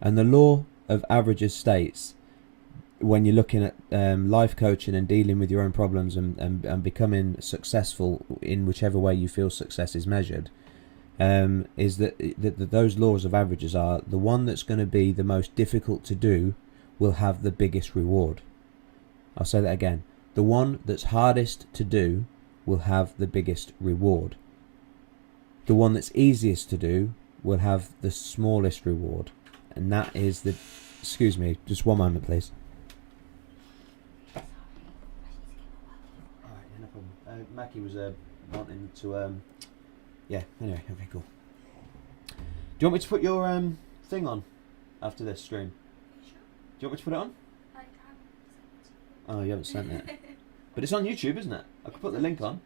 And the law of averages states, when you're looking at life coaching and dealing with your own problems and becoming successful in whichever way you feel success is measured, is that those laws of averages are the one that's going to be the most difficult to do will have the biggest reward. I'll say that again. The one that's hardest to do will have the biggest reward. The one that's easiest to do will have the smallest reward. And that is the... Excuse me, just one moment, please. Alright, no problem. Mackie was wanting to... Yeah, anyway, okay, cool. Do you want me to put your thing on after this stream? Do you want me to put it on? Oh, you haven't sent it. But it's on YouTube, isn't it? I could put the link on.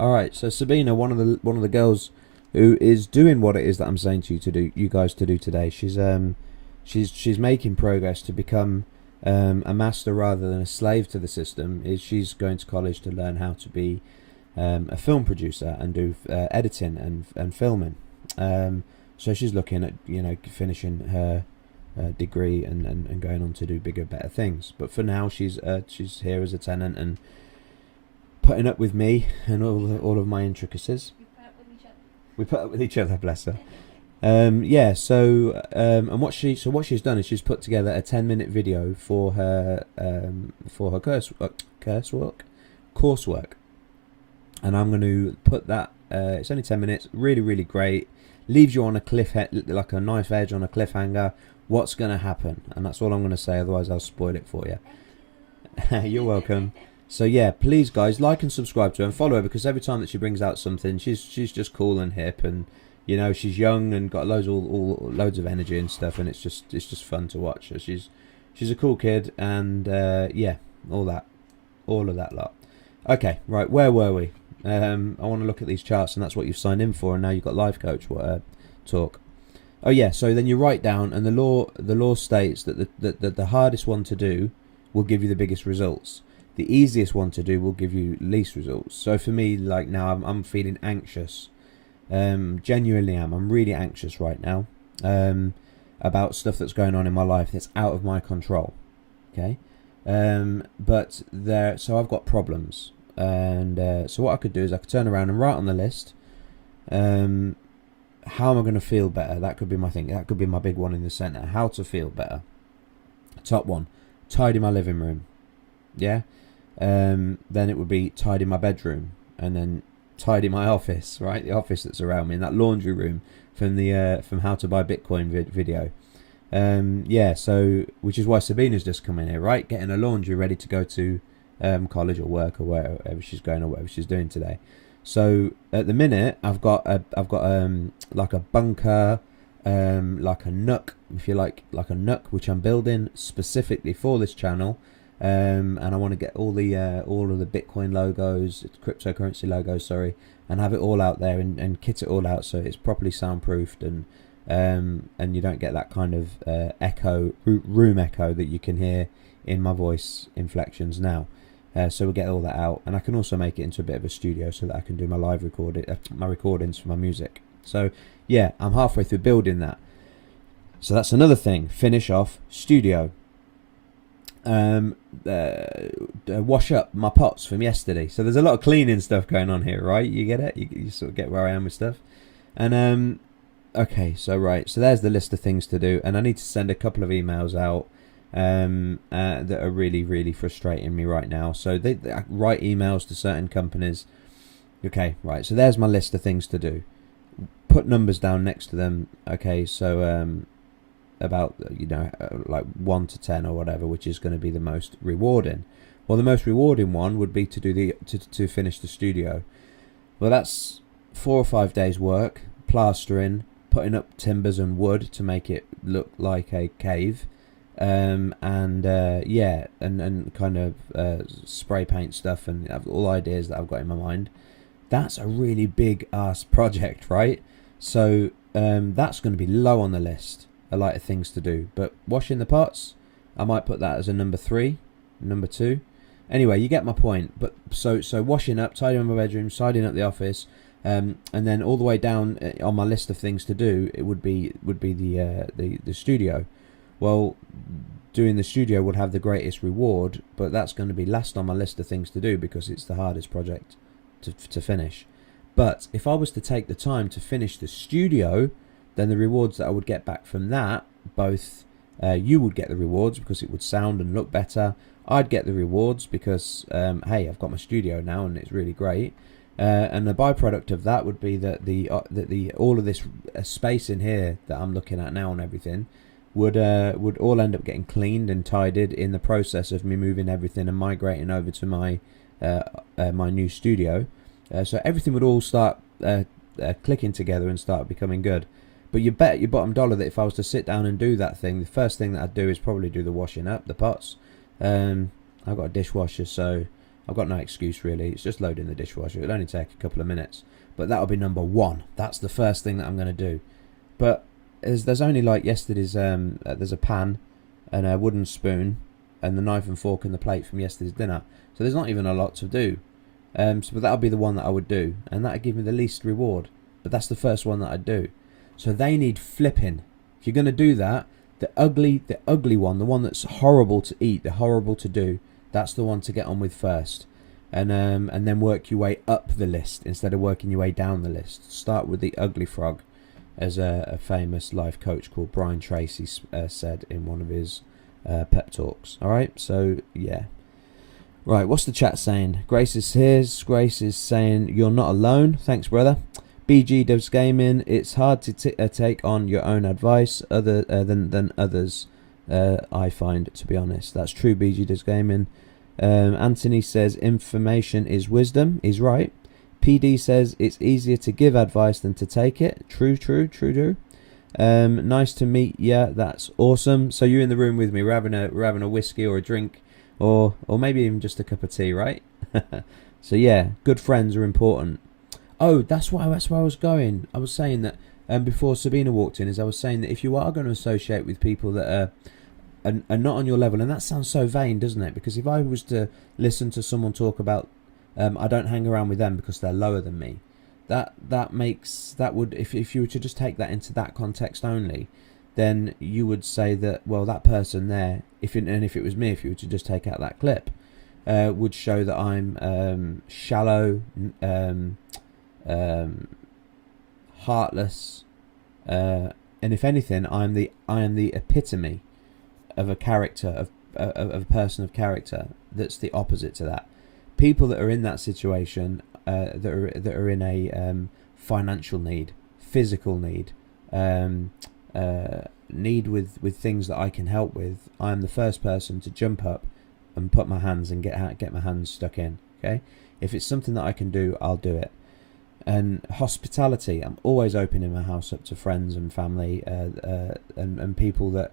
Alright, so Sabine, one of the girls who is doing what it is that I'm saying to you guys to do today. She's making progress to become a master rather than a slave to the system. She's going to college to learn how to be a film producer and do editing and filming. So she's looking at finishing her degree and going on to do bigger, better things. But for now, she's here as a tenant and putting up with me and all of my intricacies. We put up with each other, bless her. Yeah. So and what she's done is she's put together a 10-minute video for her coursework, and I'm going to put that. It's only 10 minutes. Really, really great. Leaves you on a like a knife edge on a cliffhanger. What's going to happen? And that's all I'm going to say. Otherwise, I'll spoil it for you. You're welcome. So yeah, please guys, like and subscribe to her and follow her, because every time that she brings out something, she's just cool and hip, and she's young and got loads of energy and stuff, and it's just fun to watch. So she's a cool kid, and yeah, all of that lot. Okay, right, where were we? I want to look at these charts, and that's what you've signed in for, and now you've got life coach talk. Oh yeah, so then you write down, and the law states that the hardest one to do will give you the biggest results. The easiest one to do will give you least results. So for me, like now, I'm feeling anxious. Genuinely am. I'm really anxious right now about stuff that's going on in my life that's out of my control. Okay, so I've got problems, and so what I could do is I could turn around and write on the list. How am I going to feel better? That could be my thing. That could be my big one in the center. How to feel better. Top one, tidy my living room. Yeah. Then it would be tidy my bedroom, and then tidy my office, right? The office that's around me, and that laundry room from the from How to Buy Bitcoin video. Yeah, so which is why Sabine has just come in here, right? Getting her laundry ready to go to college or work or wherever she's going or whatever she's doing today. So at the minute, I've got like a bunker, like a nook, if you like a nook, which I'm building specifically for this channel. and I want to get all of the Bitcoin logos, cryptocurrency logos, sorry, and have it all out there and kit it all out so it's properly soundproofed and you don't get that kind of room echo that you can hear in my voice inflections now. So we'll get all that out, and I can also make it into a bit of a studio so that I can do my live recordings for my music. So yeah, I'm halfway through building that. So that's another thing. Finish off studio. Wash up my pots from yesterday. So there's a lot of cleaning stuff going on here, right? You get it? You sort of get where I am with stuff. And okay, so there's the list of things to do, and I need to send a couple of emails out that are really, really frustrating me right now. So I write emails to certain companies. Okay, right. So there's my list of things to do. Put numbers down next to them. Okay, so about like 1 to 10 or whatever, which is going to be the most rewarding. Well, the most rewarding one would be to finish the studio. Well, that's 4 or 5 days work, plastering, putting up timbers and wood to make it look like a cave, and kind of spray paint stuff, and all ideas that I've got in my mind. That's a really big ass project, right? So that's going to be low on the list. A lot of things to do, but washing the pots, I might put that as a number 2. Anyway, you get my point. But so washing up, tidying my bedroom, tidying up the office, and then all the way down on my list of things to do, it would be the studio. Well, doing the studio would have the greatest reward, but that's going to be last on my list of things to do because it's the hardest project to finish. But if I was to take the time to finish the studio, then the rewards that I would get back from that, both you would get the rewards because it would sound and look better. I'd get the rewards because, hey, I've got my studio now and it's really great. And the byproduct of that would be that all of this space in here that I'm looking at now and everything would all end up getting cleaned and tidied in the process of me moving everything and migrating over to my new studio. So everything would all start clicking together and start becoming good. But you bet your bottom dollar that if I was to sit down and do that thing, the first thing that I'd do is probably do the washing up, the pots. I've got a dishwasher, so I've got no excuse really. It's just loading the dishwasher. It'll only take a couple of minutes. But that'll be number 1. That's the first thing that I'm going to do. But there's only like yesterday's, there's a pan and a wooden spoon and the knife and fork and the plate from yesterday's dinner. So there's not even a lot to do. But that'll be the one that I would do. And that'd give me the least reward. But that's the first one that I'd do. So they need flipping. If you're going to do that, the ugly one, the one that's horrible to eat, the horrible to do, that's the one to get on with first. And then work your way up the list instead of working your way down the list. Start with the ugly frog, as a famous life coach called Brian Tracy said in one of his pep talks. All right, so yeah. Right, what's the chat saying? Grace is here. Grace is saying, you're not alone. Thanks, brother. BG Devs Gaming, it's hard to take on your own advice other than others, I find, to be honest. That's true, BG Devs Gaming. Anthony says, information is wisdom. He's right. PD says, it's easier to give advice than to take it. True. Nice to meet ya. That's awesome. So you're in the room with me. We're having a whiskey or a drink, or maybe even just a cup of tea, right? So yeah, good friends are important. Oh, that's where I was going. I was saying that before Sabine walked in, I was saying that if you are going to associate with people that are not on your level, and that sounds so vain, doesn't it? Because if I was to listen to someone talk about, I don't hang around with them because they're lower than me, that would, if you were to just take that into that context only, then you would say that, well, that person there, if it was me, if you were to just take out that clip, would show that I'm shallow, heartless, and if anything, I am the epitome of a character, of a person of character that's the opposite to that. People that are in that situation, that are in a financial need, physical need, need with things that I can help with, I am the first person to jump up and put my hands and get my hands stuck in. Okay, if it's something that I can do, I'll do it. And hospitality, I'm always opening my house up to friends and family, and people that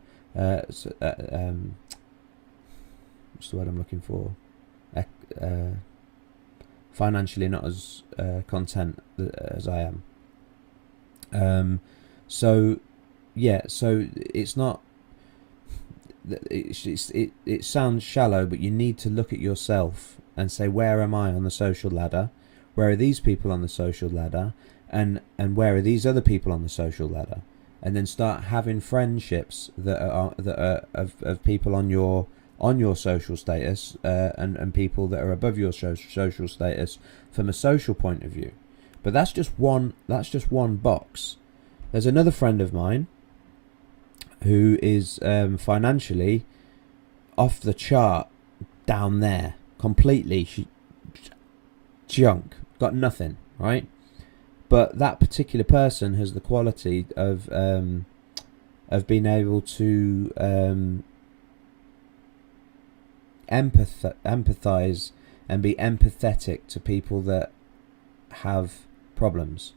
what's the word I'm looking for? Financially not as content as I am. So yeah, so it's not. It sounds shallow, but you need to look at yourself and say, where am I on the social ladder? Where are these people on the social ladder? And where are these other people on the social ladder? And then start having friendships that are of people on your social status, and people that are above your social status from a social point of view. But that's just one box. There's another friend of mine who is financially off the chart, down there completely. She junk, got nothing, right? But that particular person has the quality of being able to empathize and be empathetic to people that have problems.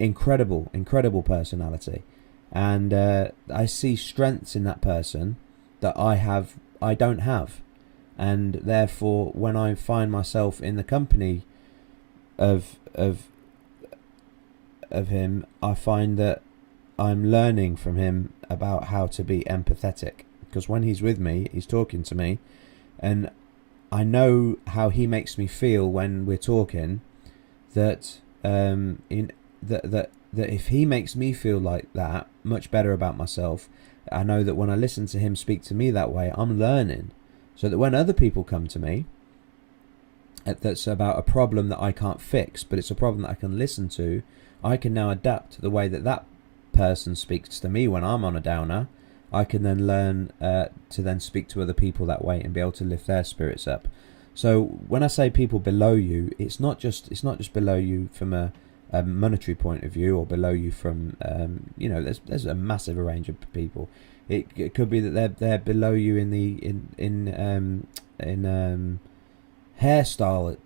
Incredible personality. And I see strengths in that person that I don't have. And therefore, when I find myself in the company of him, I find that I'm learning from him about how to be empathetic. Because when he's with me, he's talking to me, and I know how he makes me feel when we're talking. That that if he makes me feel like that, much better about myself, I know that when I listen to him speak to me that way, I'm learning. So that when other people come to me, that's about a problem that I can't fix, but it's a problem that I can listen to, I can now adapt to the way that that person speaks to me when I'm on a downer. I can then learn to then speak to other people that way and be able to lift their spirits up. So when I say people below you, it's not just below you from a monetary point of view, or below you from there's a massive range of people. It could be that they're below you in hairstyle.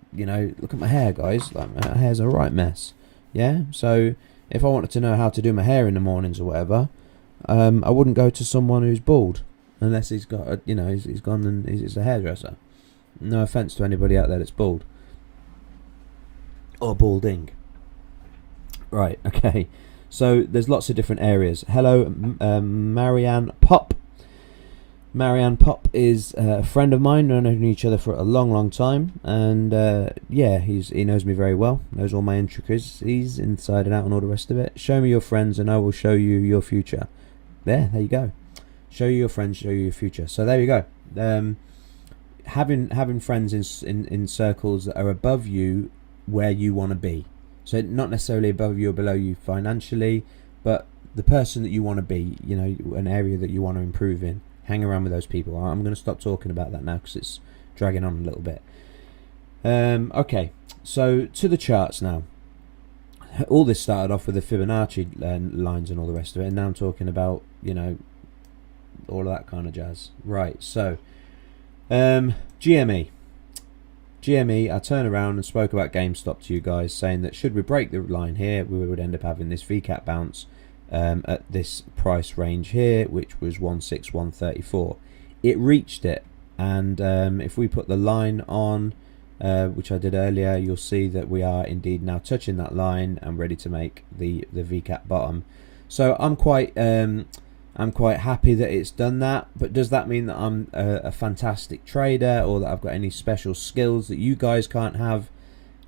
Look at my hair, guys. Like, my hair's a right mess. Yeah. So if I wanted to know how to do my hair in the mornings or whatever, I wouldn't go to someone who's bald unless he's got he's gone and he's a hairdresser. No offense to anybody out there that's bald or balding. Right. Okay. So there's lots of different areas. Hello, Marianne Pop. Marianne Pop is a friend of mine. We've known each other for a long time, and he knows me very well. Knows all my intricacies inside and out and all the rest of it. Show me your friends, and I will show you your future. There you go. Show you your friends, show you your future. So there you go. Having friends in circles that are above you, where you want to be. So not necessarily above you or below you financially, but the person that you want to be, an area that you want to improve in. Hang around with those people. I'm going to stop talking about that now because it's dragging on a little bit. Okay, so to the charts now. All this started off with the Fibonacci lines and all the rest of it, and now I'm talking about, all of that kind of jazz. Right, so GME. I turned around and spoke about GameStop to you guys, saying that should we break the line here, we would end up having this VCAP bounce at this price range here, which was 16134. It reached it, and if we put the line on, which I did earlier, you'll see that we are indeed now touching that line and ready to make the VCAP bottom. So I'm quite happy that it's done that. But does that mean that I'm a fantastic trader, or that I've got any special skills that you guys can't have?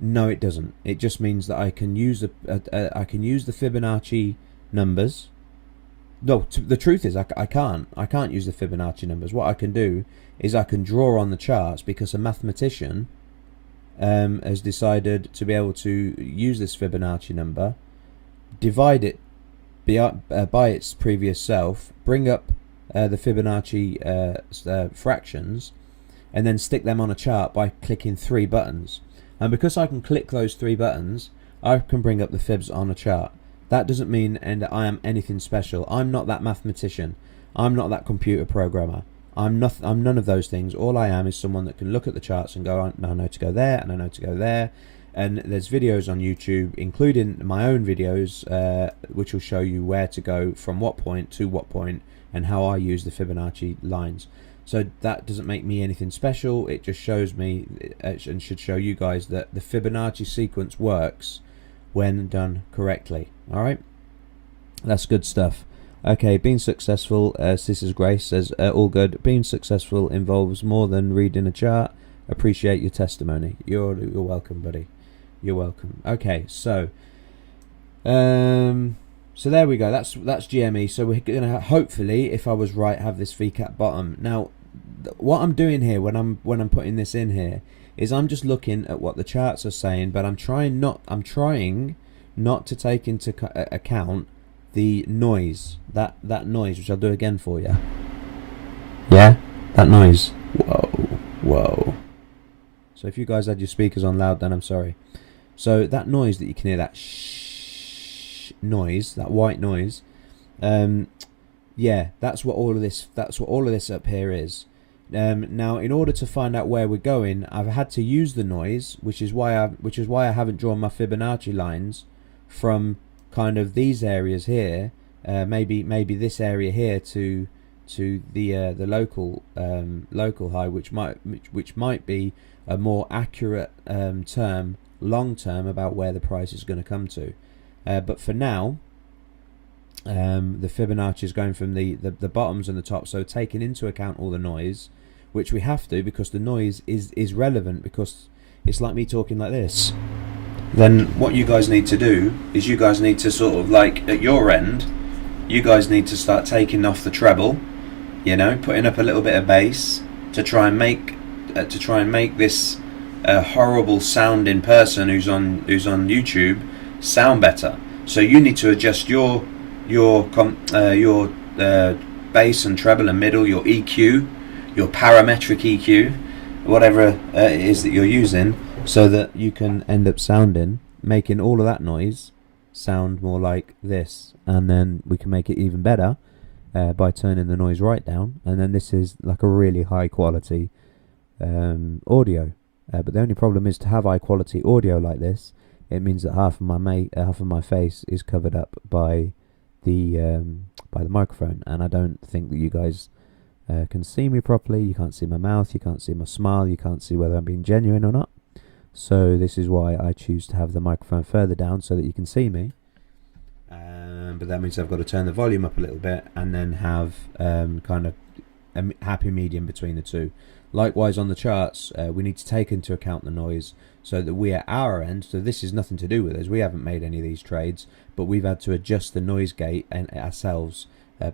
No, it doesn't. It just means that I can use the Fibonacci numbers. No, the truth is I can't use the Fibonacci numbers. What I can do is I can draw on the charts, because a mathematician has decided to be able to use this Fibonacci number, divide it by its previous self, bring up the Fibonacci fractions, and then stick them on a chart by clicking 3 buttons. And because I can click those 3 buttons, I can bring up the fibs on a chart. That doesn't mean that I am anything special. I'm not that mathematician. I'm not that computer programmer. I'm none of those things. All I am is someone that can look at the charts and go, I know to go there, and I know to go there. And there's videos on YouTube, including my own videos, which will show you where to go from what point to what point, and how I use the Fibonacci lines. So that doesn't make me anything special. It just shows me and should show you guys that the Fibonacci sequence works when done correctly. All right, that's good stuff. Okay, being successful, Sisters Grace says, all good. Being successful involves more than reading a chart. Appreciate your testimony. You're welcome, buddy. You're welcome. Okay, so so there we go. That's GME. So we're gonna hopefully, if I was right, have this VCAP bottom. Now, what I'm doing here when I'm putting this in here is I'm just looking at what the charts are saying, but I'm trying not to take into account the noise, that noise, which I'll do again for you. Yeah, that noise. Whoa. So if you guys had your speakers on loud, then I'm sorry. So that noise that you can hear, that shh noise, that white noise, yeah, that's what all of this up here is. Now, in order to find out where we're going, I've had to use the noise, which is why I haven't drawn my Fibonacci lines from kind of these areas here, maybe this area here to the local high, which might be a more accurate term long term about where the price is going to come to. But for now, the Fibonacci is going from the bottoms and the top, so taking into account all the noise, which we have to, because the noise is relevant, because it's like me talking like this. Then what you guys need to do is you guys need to sort of, like, at your end, you guys need to start taking off the treble, you know, putting up a little bit of bass to try and make this horrible sounding person who's on YouTube sound better. So you need to adjust your bass and treble and middle, your EQ, your parametric EQ, whatever it is that you're using, so that you can end up making all of that noise sound more like this. And then we can make it even better by turning the noise right down, and then this is like a really high quality audio. But the only problem is, to have high quality audio like this, it means that half of my face is covered up by the microphone, and I don't think that you guys can see me properly. You can't see my mouth, you can't see my smile, you can't see whether I'm being genuine or not. So this is why I choose to have the microphone further down, so that you can see me. But that means I've got to turn the volume up a little bit, and then have kind of a happy medium between the two. Likewise on the charts, we need to take into account the noise, so that we at our end, so this is nothing to do with us, we haven't made any of these trades, but we've had to adjust the noise gate and ourselves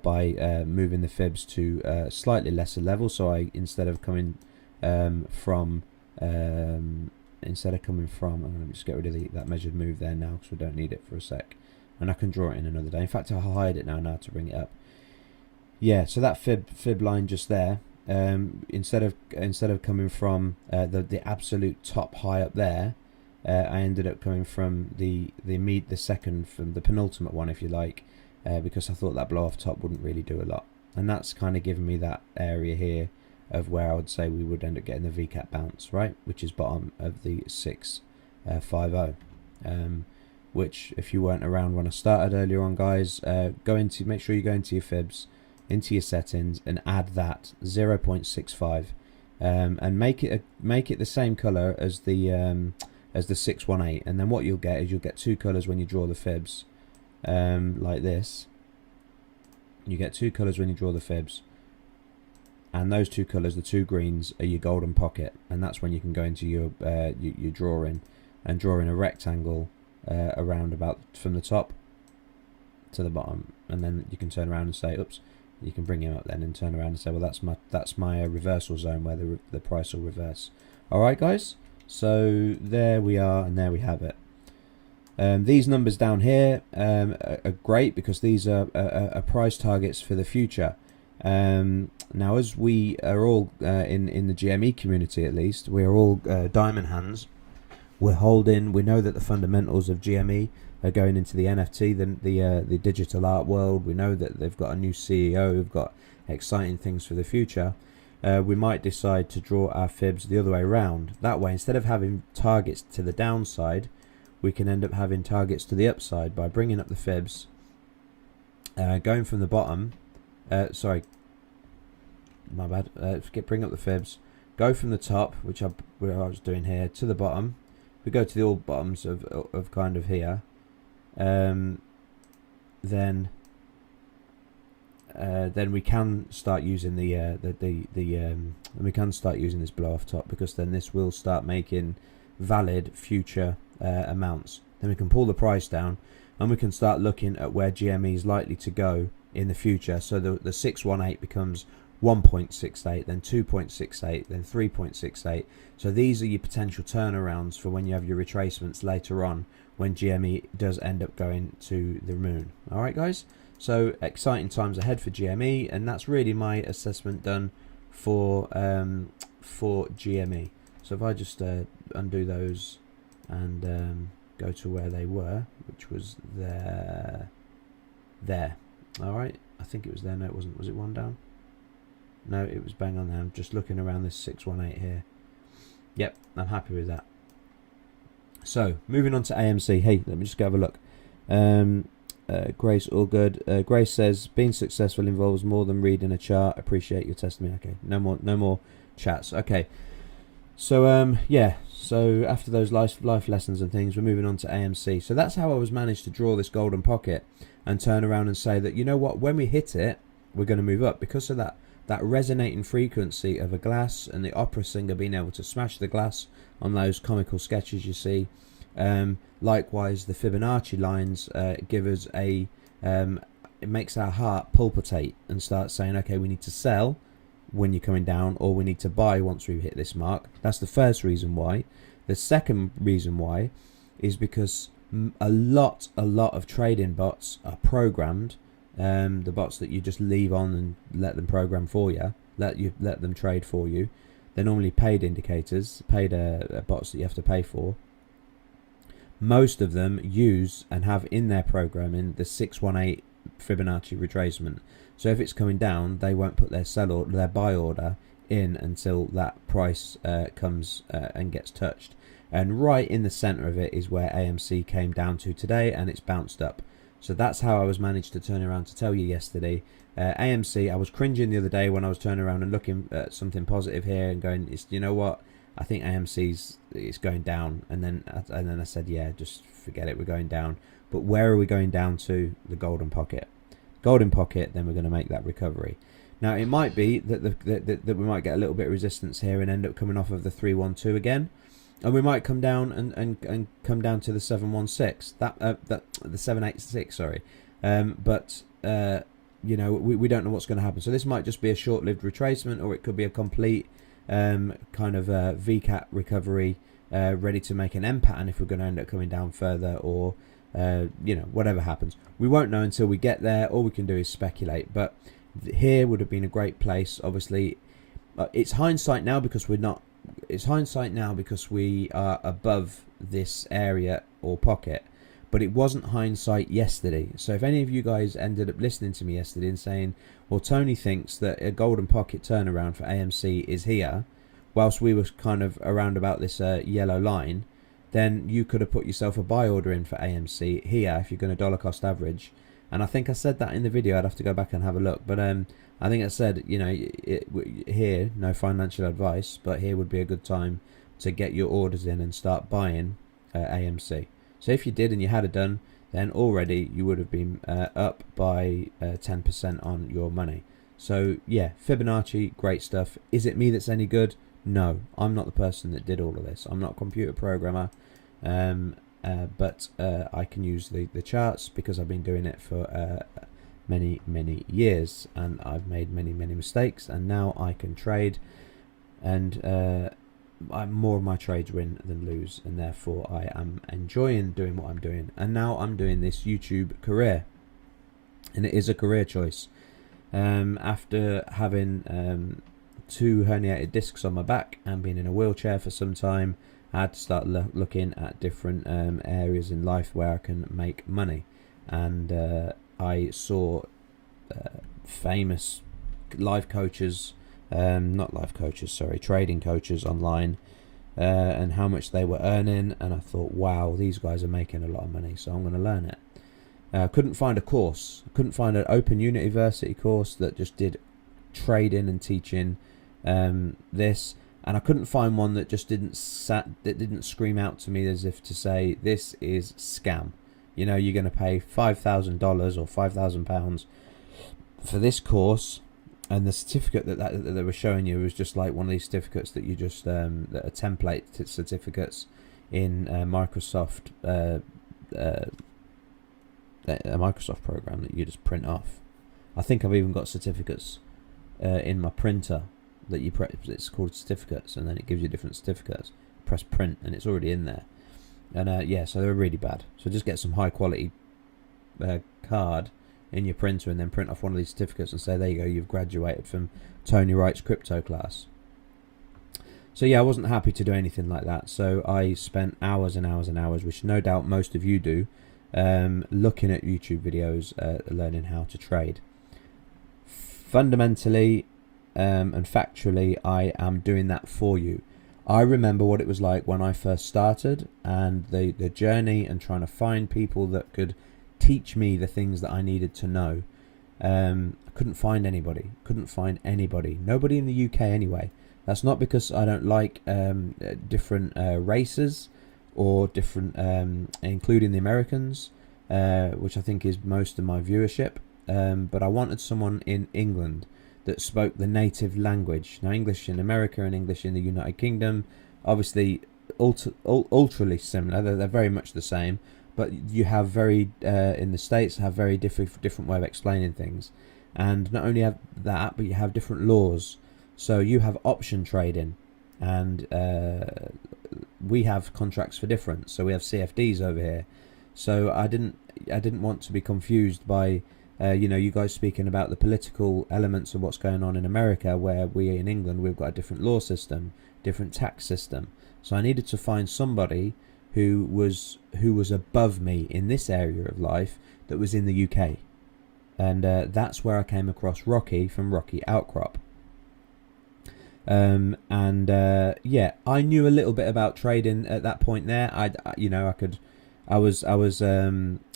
by moving the fibs to slightly lesser level. So instead of coming from, I'm going to just get rid of that measured move there now, because we don't need it for a sec, and I can draw it in another day. In fact, I'll hide it now to bring it up. Yeah, so that fib line just there, instead of coming from the absolute top high up there, I ended up coming from the second, from the penultimate one, if you like, because I thought that blow off top wouldn't really do a lot, and that's kind of given me that area here of where I would say we would end up getting the VCAP bounce, right, which is bottom of the 650, which, if you weren't around when I started earlier on, guys, make sure you go into your fibs, into your settings, and add that 0.65, and make it the same color as the 618, and then what you'll get is you'll get two colors when you draw the fibs, like this. You get two colors when you draw the fibs, and those two colors, the two greens, are your golden pocket, and that's when you can go into your drawing and draw in a rectangle around about from the top to the bottom, and then you can turn around and say, oops. You can bring him up then and turn around and say, well, that's my reversal zone where the price will reverse. All right, guys. So there we are, and there we have it. These numbers down here are great, because these are price targets for the future. Now, as we are all in the GME community, at least, we are all diamond hands. We know that the fundamentals of GME are going into the NFT, the digital art world. We know that they've got a new CEO, who've got exciting things for the future. We might decide to draw our fibs the other way around. That way, instead of having targets to the downside, we can end up having targets to the upside by bringing up the fibs, going from the bottom, my bad. Bring up the fibs. Go from the top, which I was doing here, to the bottom. We go to the all bottoms of kind of here. Then we can start using we can start using this blow off top, because then this will start making valid future amounts. Then we can pull the price down, and we can start looking at where GME is likely to go in the future. So the 618 becomes 1.68, then 2.68, then 3.68. So these are your potential turnarounds for when you have your retracements later on, when GME does end up going to the moon. All right, guys. So exciting times ahead for GME, and that's really my assessment done for GME. So if I just undo those and go to where they were, which was there. All right, I think it was there. No, it wasn't. Was it one down? No, it was bang on there. I'm just looking around this 618 here. Yep, I'm happy with that. So moving on to AMC. Hey, let me just go have a look. Grace, all good. Grace says being successful involves more than reading a chart. Appreciate your testimony. Okay, no more chats. Okay, so yeah. So after those life lessons and things, we're moving on to AMC. So that's how I was managed to draw this golden pocket and turn around and say that, you know what, when we hit it, we're going to move up because of that resonating frequency of a glass, and the opera singer being able to smash the glass on those comical sketches you see. Likewise, the Fibonacci lines give us it makes our heart palpitate and start saying, okay, we need to sell when you're coming down, or we need to buy once we hit this mark. That's the first reason why. The second reason why is because a lot of trading bots are programmed. The bots that you just leave on and let them program for you, let them trade for you. They're normally paid indicators, paid bots that you have to pay for. Most of them use and have in their programming the 618 Fibonacci retracement. So if it's coming down, they won't put their sell order, their buy order in until that price comes and gets touched. And right in the center of it is where AMC came down to today, and it's bounced up. So that's how I was managed to turn around to tell you yesterday. AMC, I was cringing the other day when I was turning around and looking at something positive here and going, you know what? I think AMC's is going down, and then I said, yeah, just forget it, we're going down. But where are we going down to? The golden pocket. Golden pocket, then we're going to make that recovery. Now it might be that that we might get a little bit of resistance here and end up coming off of the 312 again, and we might come down and come down to the 716, the 786, sorry. But you know, we don't know what's going to happen. So this might just be a short-lived retracement, or it could be a complete kind of VCAT recovery, ready to make an M pattern if we're going to end up coming down further, or you know, whatever happens. We won't know until we get there. All we can do is speculate. But here would have been a great place. Obviously, it's hindsight now because we're not. It's hindsight now because we are above this area or pocket. But it wasn't hindsight yesterday. So if any of you guys ended up listening to me yesterday and saying, well, Tony thinks that a golden pocket turnaround for AMC is here, whilst we were kind of around about this yellow line, then you could have put yourself a buy order in for AMC here if you're going to dollar cost average. And I think I said that in the video. I'd have to go back and have a look. But I think I said, you know, here, no financial advice, but here would be a good time to get your orders in and start buying AMC. So if you did and you had it done, then already you would have been up by 10% on your money. So yeah, Fibonacci, great stuff. Is it me that's any good? No, I'm not the person that did all of this. I'm not a computer programmer, but I can use the charts because I've been doing it for many years, and I've made many mistakes, and now I can trade, and more of my trades win than lose, and therefore I am enjoying doing what I'm doing. And now I'm doing this YouTube career, and it is a career choice. After having 2 herniated discs on my back and being in a wheelchair for some time, I had to start looking at different areas in life where I can make money. And I saw famous life coaches, trading coaches online, and how much they were earning, and I thought, wow, these guys are making a lot of money, so I'm going to learn it. Couldn't find a course, couldn't find an open university course that just did trading and teaching this, and I couldn't find one that just didn't scream out to me as if to say this is scam. You know, you're going to pay $5,000 or £5,000 for this course, and the certificate that they were showing you was just like one of these certificates that you just that are template certificates in Microsoft. A Microsoft program that you just print off. I think I've even got certificates in my printer that you press. It's called certificates, and then it gives you different certificates. Press print, and it's already in there. And yeah, so they're really bad. So just get some high quality card in your printer, and then print off one of these certificates and say, there you go, you've graduated from Tony Wright's crypto class. So yeah, I wasn't happy to do anything like that. So I spent hours and hours and hours, which no doubt most of you do, looking at YouTube videos, learning how to trade. Fundamentally and factually, I am doing that for you. I remember what it was like when I first started, and the journey, and trying to find people that could teach me the things that I needed to know. I couldn't find anybody. Nobody in the UK anyway. That's not because I don't like different races or different, including the Americans, which I think is most of my viewership. But I wanted someone in England that spoke the native language. Now, English in America and English in the United Kingdom, obviously ultrally similar. They're very much the same, but you have very in the States have very different way of explaining things, and not only have that, but you have different laws. So you have option trading, and we have contracts for difference. So we have CFDs over here. So I didn't want to be confused by you guys speaking about the political elements of what's going on in America, where we in England, we've got a different law system, different tax system. So I needed to find somebody who was above me in this area of life, that was in the UK, and that's where I came across Rocky from Rockyoutcrop. Yeah, I knew a little bit about trading at that point there. I was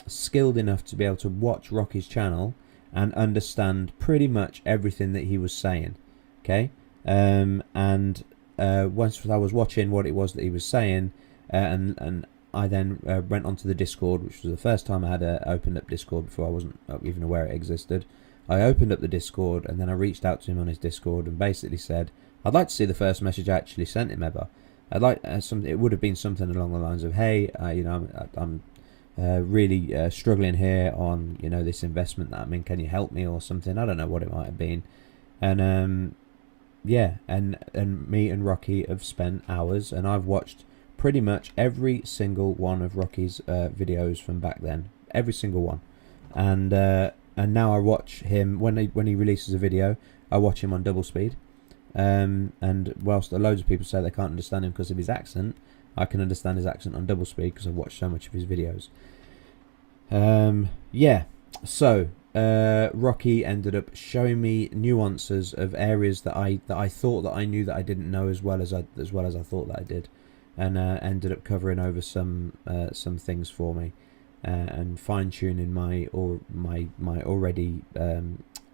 skilled enough to be able to watch Rocky's channel and understand pretty much everything that he was saying. Okay, once I was watching what it was that he was saying, and I then went onto the Discord, which was the first time I had opened up Discord before. I wasn't even aware it existed. I opened up the Discord, and then I reached out to him on his Discord and basically said, I'd like to see the first message I actually sent him ever. I'd like it would have been something along the lines of, hey, I'm really struggling here on this investment that I'm in. Can you help me or something? I don't know what it might have been. And yeah, and me and Rocky have spent hours, and I've watched pretty much every single one of Rocky's videos from back then, every single one. And now I watch him when he releases a video. I watch him on double speed. And whilst loads of people say they can't understand him because of his accent, I can understand his accent on double speed because I've watched so much of his videos. Yeah, so Rocky ended up showing me nuances of areas that I thought that I knew that I didn't know as well as I thought that I did, and ended up covering over some things for me, and fine tuning my already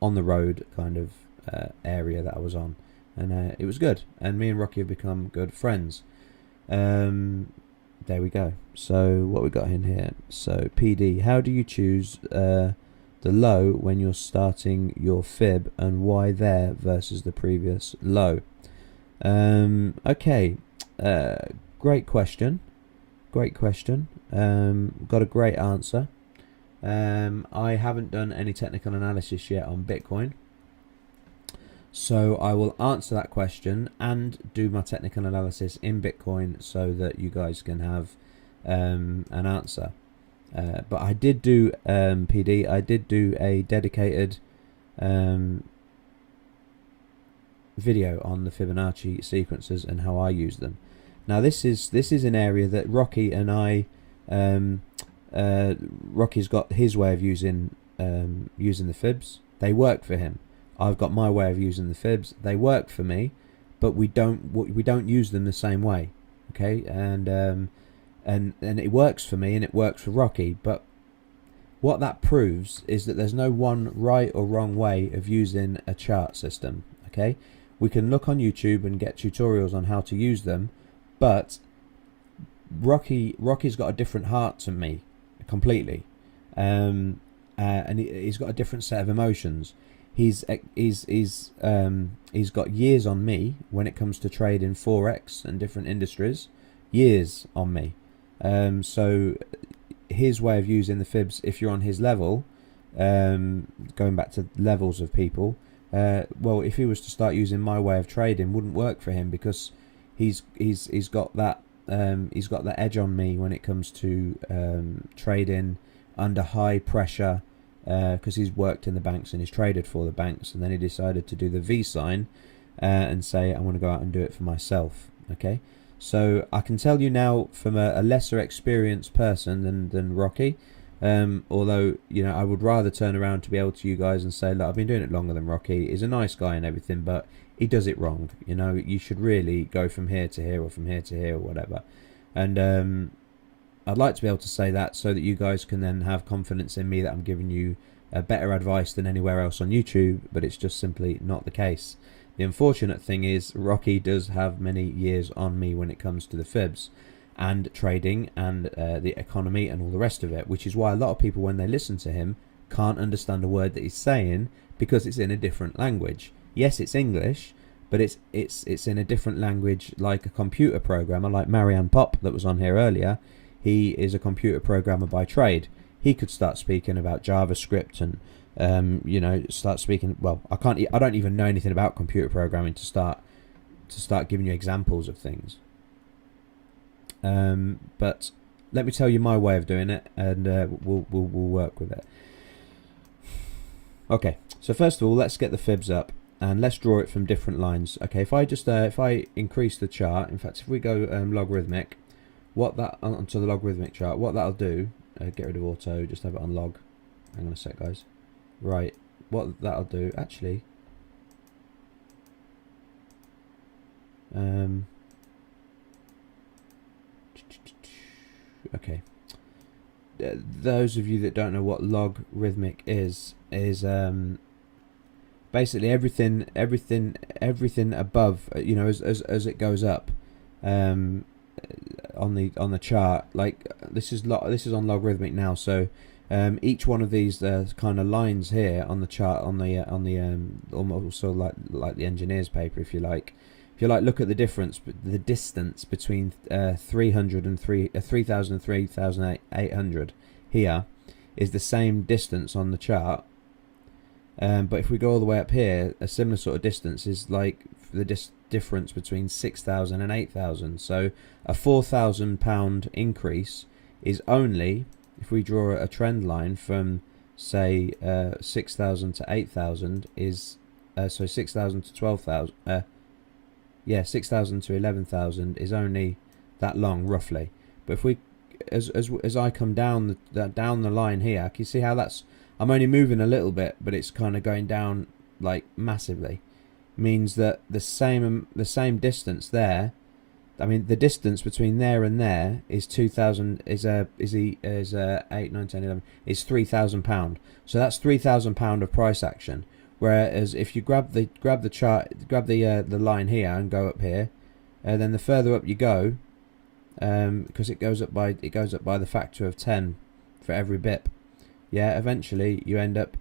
on the road kind of area that I was on. And it was good, and me and Rocky have become good friends. There we go. So what we got in here? So PD, how do you choose the low when you're starting your fib, and why there versus the previous low? Okay, great question. Got a great answer. I haven't done any technical analysis yet on Bitcoin, so I will answer that question and do my technical analysis in Bitcoin so that you guys can have an answer. But I did do, PD, I did do a dedicated video on the Fibonacci sequences and how I use them. Now this is an area that Rocky and I, Rocky's got his way of using the fibs. They work for him. I've got my way of using the fibs. They work for me, but we don't use them the same way. Okay, and it works for me and it works for Rocky. But what that proves is that there's no one right or wrong way of using a chart system. Okay, we can look on YouTube and get tutorials on how to use them, but Rocky's got a different heart to me completely, and he's got a different set of emotions. He's got years on me when it comes to trading forex and different industries, years on me. So his way of using the fibs, if you're on his level, going back to levels of people, well, if he was to start using my way of trading, wouldn't work for him, because he's got that edge on me when it comes to trading under high pressure, because he's worked in the banks and he's traded for the banks, and then he decided to do the V sign and say, I want to go out and do it for myself. Okay, so I can tell you now from a lesser experienced person than Rocky, although, you know, I would rather turn around to be able to you guys and say, look, I've been doing it longer than Rocky. He's a nice guy and everything, but he does it wrong. You know, you should really go from here to here or from here to here or whatever. And I'd like to be able to say that so that you guys can then have confidence in me that I'm giving you better advice than anywhere else on YouTube, but it's just simply not the case. The unfortunate thing is Rocky does have many years on me when it comes to the fibs and trading and the economy and all the rest of it, which is why a lot of people, when they listen to him, can't understand a word that he's saying, because it's in a different language. Yes, it's English, but it's in a different language, like a computer programmer, like Marianne Pop that was on here earlier. He is a computer programmer by trade. He could start speaking about JavaScript and you know, start speaking. Well, I don't even know anything about computer programming to start giving you examples of things. But let me tell you my way of doing it, and we'll work with it. Okay, so first of all, let's get the fibs up and let's draw it from different lines. Okay, if I increase the chart, in fact, if we go logarithmic, what that onto the logarithmic chart, what that'll do, get rid of auto, just have it on log. Hang on a sec, guys. Right, what that'll do, actually, okay. Those of you that don't know what logarithmic is basically everything above, you know, as it goes up on the chart. Like this is on logarithmic now, so each one of these kind of lines here on the chart on the almost sort of like the engineer's paper, if you like. If you like, look at the distance between 3,000 and 3,800 here is the same distance on the chart. But if we go all the way up here, a similar sort of distance is like the difference between 6,000 and 8,000. So a £4,000 increase is only, if we draw a trend line from, say, 6,000 to 8,000 is, so 6,000 to 12,000, yeah, 6,000 to 11,000 is only that long, roughly. But if we, as I come down the line here, can you see how that's, I'm only moving a little bit, but it's kind of going down like massively. Means that the same distance there, I mean the distance between there and there is 2,000, is 8, 9, 10, 11, is £3,000. So that's £3,000 of price action. Whereas if you grab the chart, grab the line here and go up here, then the further up you go, because it goes up by the factor of 10 for every bip. Yeah, eventually you end up,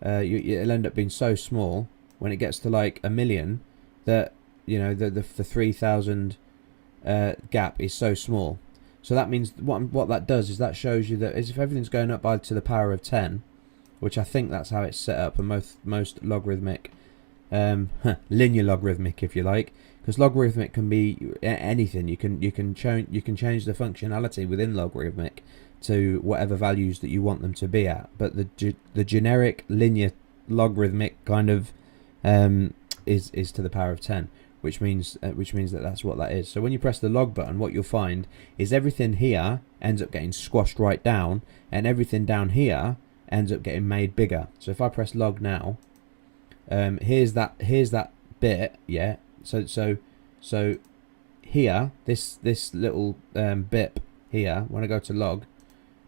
it'll end up being so small when it gets to like 1 million that, you know, the 3,000 gap is so small. So that means what that does is that shows you that as if everything's going up by to the power of 10, which I think that's how it's set up for most logarithmic, linear logarithmic, if you like, because logarithmic can be anything. You can change the functionality within logarithmic to whatever values that you want them to be at. But the generic linear logarithmic kind of is to the power of 10, which means that that's what that is. So when you press the log button, what you'll find is everything here ends up getting squashed right down, and everything down here ends up getting made bigger. So if I press log now, here's that bit, yeah. So here, this little bip here, when I go to log,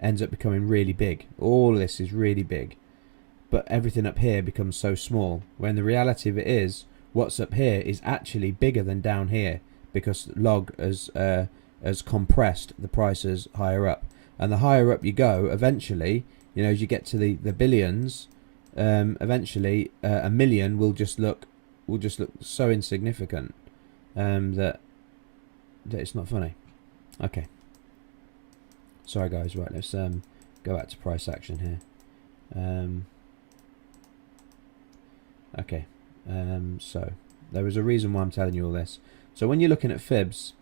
ends up becoming really big. All of this is really big, but everything up here becomes so small, when the reality of it is what's up here is actually bigger than down here, because log has compressed the prices higher up. And the higher up you go, eventually, you know, as you get to the billions, eventually a million will just look so insignificant that it's not funny. Okay, sorry guys. Right, let's go back to price action here. Okay, so there was a reason why I'm telling you all this. So when you're looking at fibs,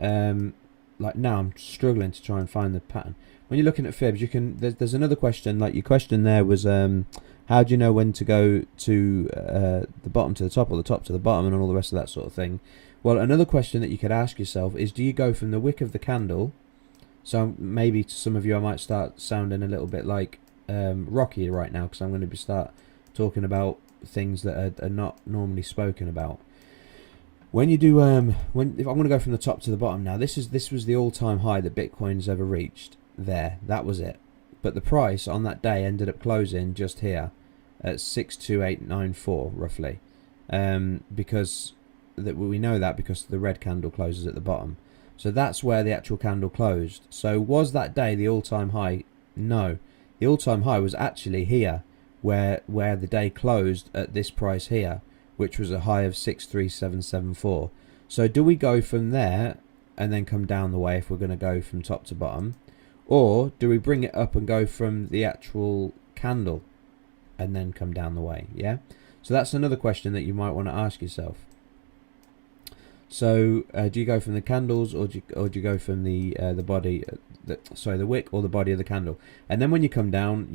like now I'm struggling to try and find the pattern. When you're looking at fibs, you can. There's another question. Like your question there was, how do you know when to go to the bottom to the top or the top to the bottom and all the rest of that sort of thing? Well, another question that you could ask yourself is, do you go from the wick of the candle? So maybe to some of you I might start sounding a little bit like Rocky right now, because I'm going to start talking about things that are not normally spoken about. When you do, if I'm going to go from the top to the bottom now, this was the all-time high that Bitcoin's ever reached. There, that was it. But the price on that day ended up closing just here at 62894 roughly, because we know that because the red candle closes at the bottom. So that's where the actual candle closed. So was that day the all-time high? No, the all-time high was actually here, where the day closed at this price here, which was a high of 63774. So do we go from there and then come down the way if we're going to go from top to bottom, or do we bring it up and go from the actual candle and then come down the way? Yeah, so that's another question that you might want to ask yourself. So do you go from the candles, or do you go from the body, the wick, or the body of the candle? And then when you come down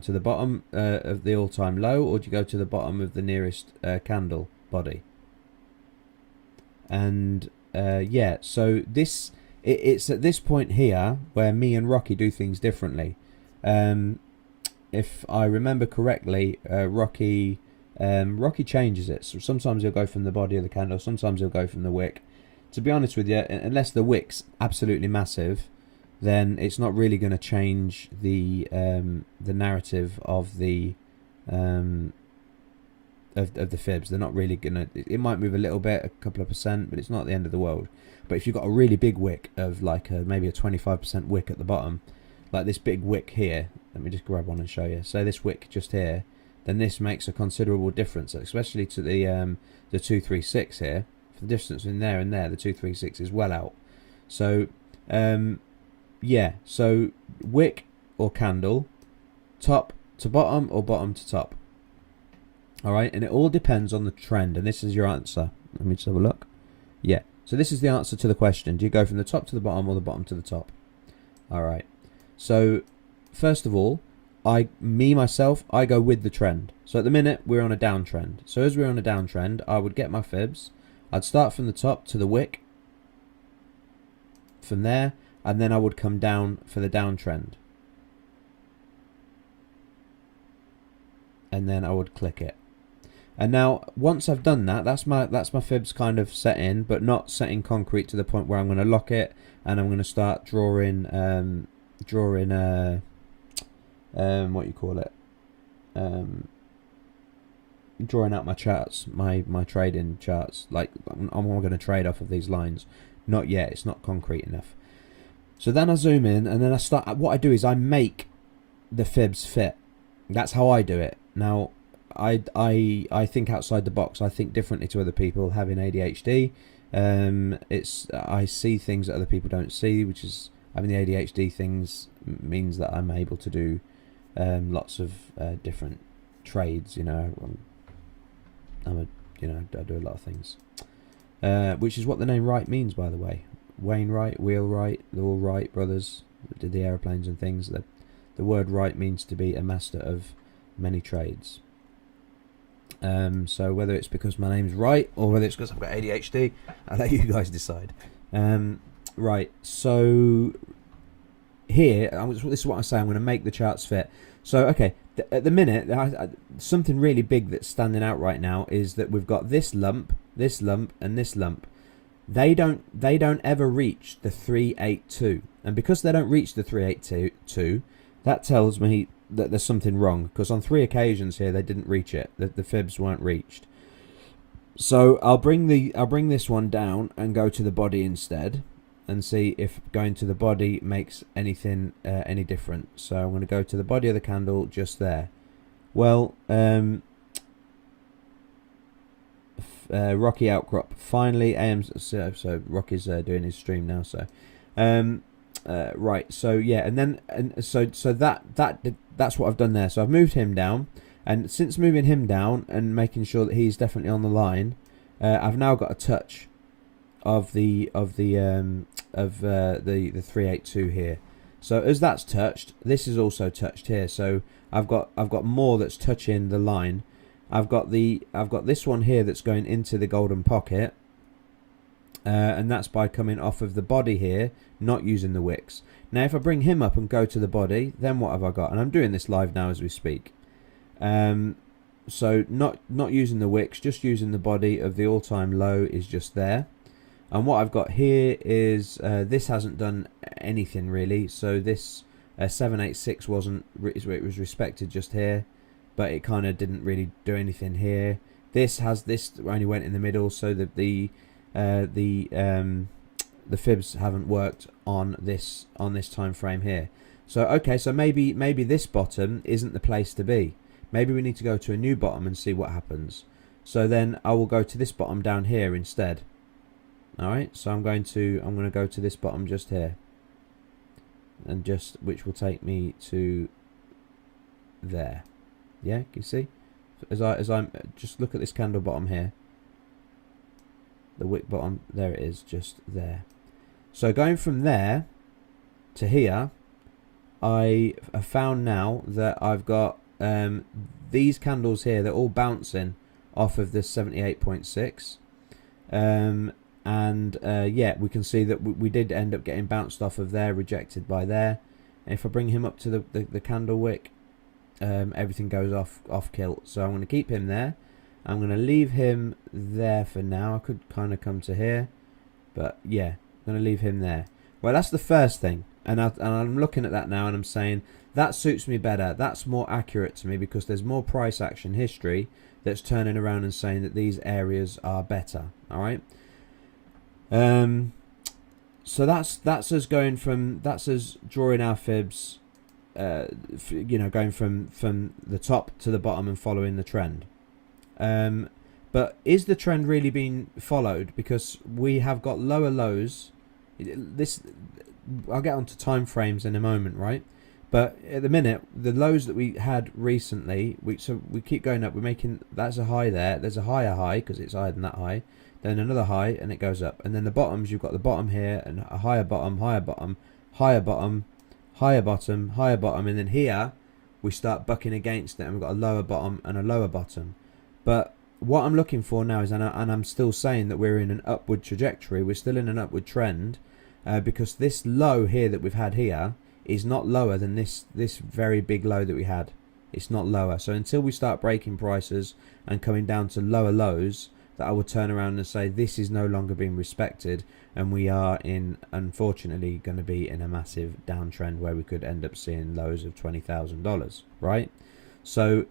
to the bottom of the all-time low, or do you go to the bottom of the nearest candle body? And yeah, so it's at this point here where me and Rocky do things differently. If I remember correctly, Rocky changes it. So sometimes he'll go from the body of the candle, sometimes he'll go from the wick. To be honest with you, unless the wick's absolutely massive, then it's not really going to change the narrative of the fibs. They're not really going to. It might move a little bit, a couple of percent, but it's not the end of the world. But if you've got a really big wick of like maybe a 25% wick at the bottom, like this big wick here, let me just grab one and show you. So this wick just here, then this makes a considerable difference, especially to the 236 here. For the distance in there and there, the 236 is well out. So yeah, so wick or candle, top to bottom or bottom to top. All right, and it all depends on the trend, and this is your answer. Let me just have a look. Yeah, so this is the answer to the question. Do you go from the top to the bottom or the bottom to the top? All right, so first of all, I go with the trend. So at the minute we're on a downtrend. So as we're on a downtrend, I would get my fibs. I'd start from the top to the wick, from there, and then I would come down for the downtrend, and then I would click it. And now once I've done that, that's my fibs kind of set in, but not set in concrete to the point where I'm going to lock it and I'm going to start drawing what you call it, drawing out my charts, my trading charts. Like I'm going to trade off of these lines. Not yet. It's not concrete enough. So then I zoom in, and then I start. What I do is I make the fibs fit. That's how I do it. Now I think outside the box. I think differently to other people having ADHD. I see things that other people don't see, which is having the ADHD things means that I'm able to do lots of different trades. You know, I do a lot of things, which is what the name Wright means, by the way. Wainwright, Wheelwright, they're all Wright brothers that did the aeroplanes and things. The word Wright means to be a master of many trades. So whether it's because my name's Wright or whether it's because I've got ADHD, I'll let you guys decide. Right, so here, this is what I say, I'm going to make the charts fit. So, okay, at the minute, something really big that's standing out right now is that we've got this lump, and this lump. They don't ever reach the 382. And because they don't reach the 382, that tells me that there's something wrong, because on 3 occasions here they didn't reach it. The fibs weren't reached. So I'll bring this one down and go to the body instead, and see if going to the body makes anything any different. So I'm going to go to the body of the candle just there. Well, Rocky Outcrop finally AMC. So Rocky's doing his stream now. So, right. So yeah, so that's what I've done there. So I've moved him down, and since moving him down and making sure that he's definitely on the line, I've now got a touch of the 382 here. So as that's touched, this is also touched here. So I've got more that's touching the line. I've got this one here that's going into the golden pocket, and that's by coming off of the body here, not using the wicks. Now if I bring him up and go to the body, then what have I got? And I'm doing this live now as we speak. So not using the wicks, just using the body of the all-time low is just there. And what I've got here is this hasn't done anything really. So this 786 it was respected just here, but it kind of didn't really do anything here. This only went in the middle, so that the fibs haven't worked on this time frame here. So okay, so maybe this bottom isn't the place to be. Maybe we need to go to a new bottom and see what happens. So then I will go to this bottom down here instead. Alright, so I'm going to go to this bottom just here, and which will take me to there. Yeah, can you see? As I'm just look at this candle bottom here. The wick bottom, there it is, just there. So going from there to here, I have found now that I've got these candles here, they're all bouncing off of this 78.6. Yeah, we can see that we did end up getting bounced off of there, rejected by there. And if I bring him up to the candle wick, everything goes off kilt. So I'm going to keep him there. I'm going to leave him there for now. I could kind of come to here, but yeah, I'm going to leave him there. Well, that's the first thing, and I'm looking at that now, and I'm saying that suits me better. That's more accurate to me, because there's more price action history that's turning around and saying that these areas are better. All right. So that's us drawing our fibs, going from the top to the bottom and following the trend. But is the trend really being followed? Because we have got lower lows. I'll get onto time frames in a moment, right? But at the minute, the lows that we had recently, we keep going up. We're making, that's a high there. There's a higher high because it's higher than that high. Then another high, and it goes up. And then the bottoms, you've got the bottom here, and a higher bottom, higher bottom, higher bottom, higher bottom, higher bottom. And then here, we start bucking against it, and we've got a lower bottom and a lower bottom. But what I'm looking for now is, and I'm still saying that we're in an upward trajectory. We're still in an upward trend, because this low here that we've had here is not lower than this very big low that we had. It's not lower. So until we start breaking prices and coming down to lower lows, that I would turn around and say this is no longer being respected, and we are unfortunately going to be in a massive downtrend where we could end up seeing lows of $20,000, right? So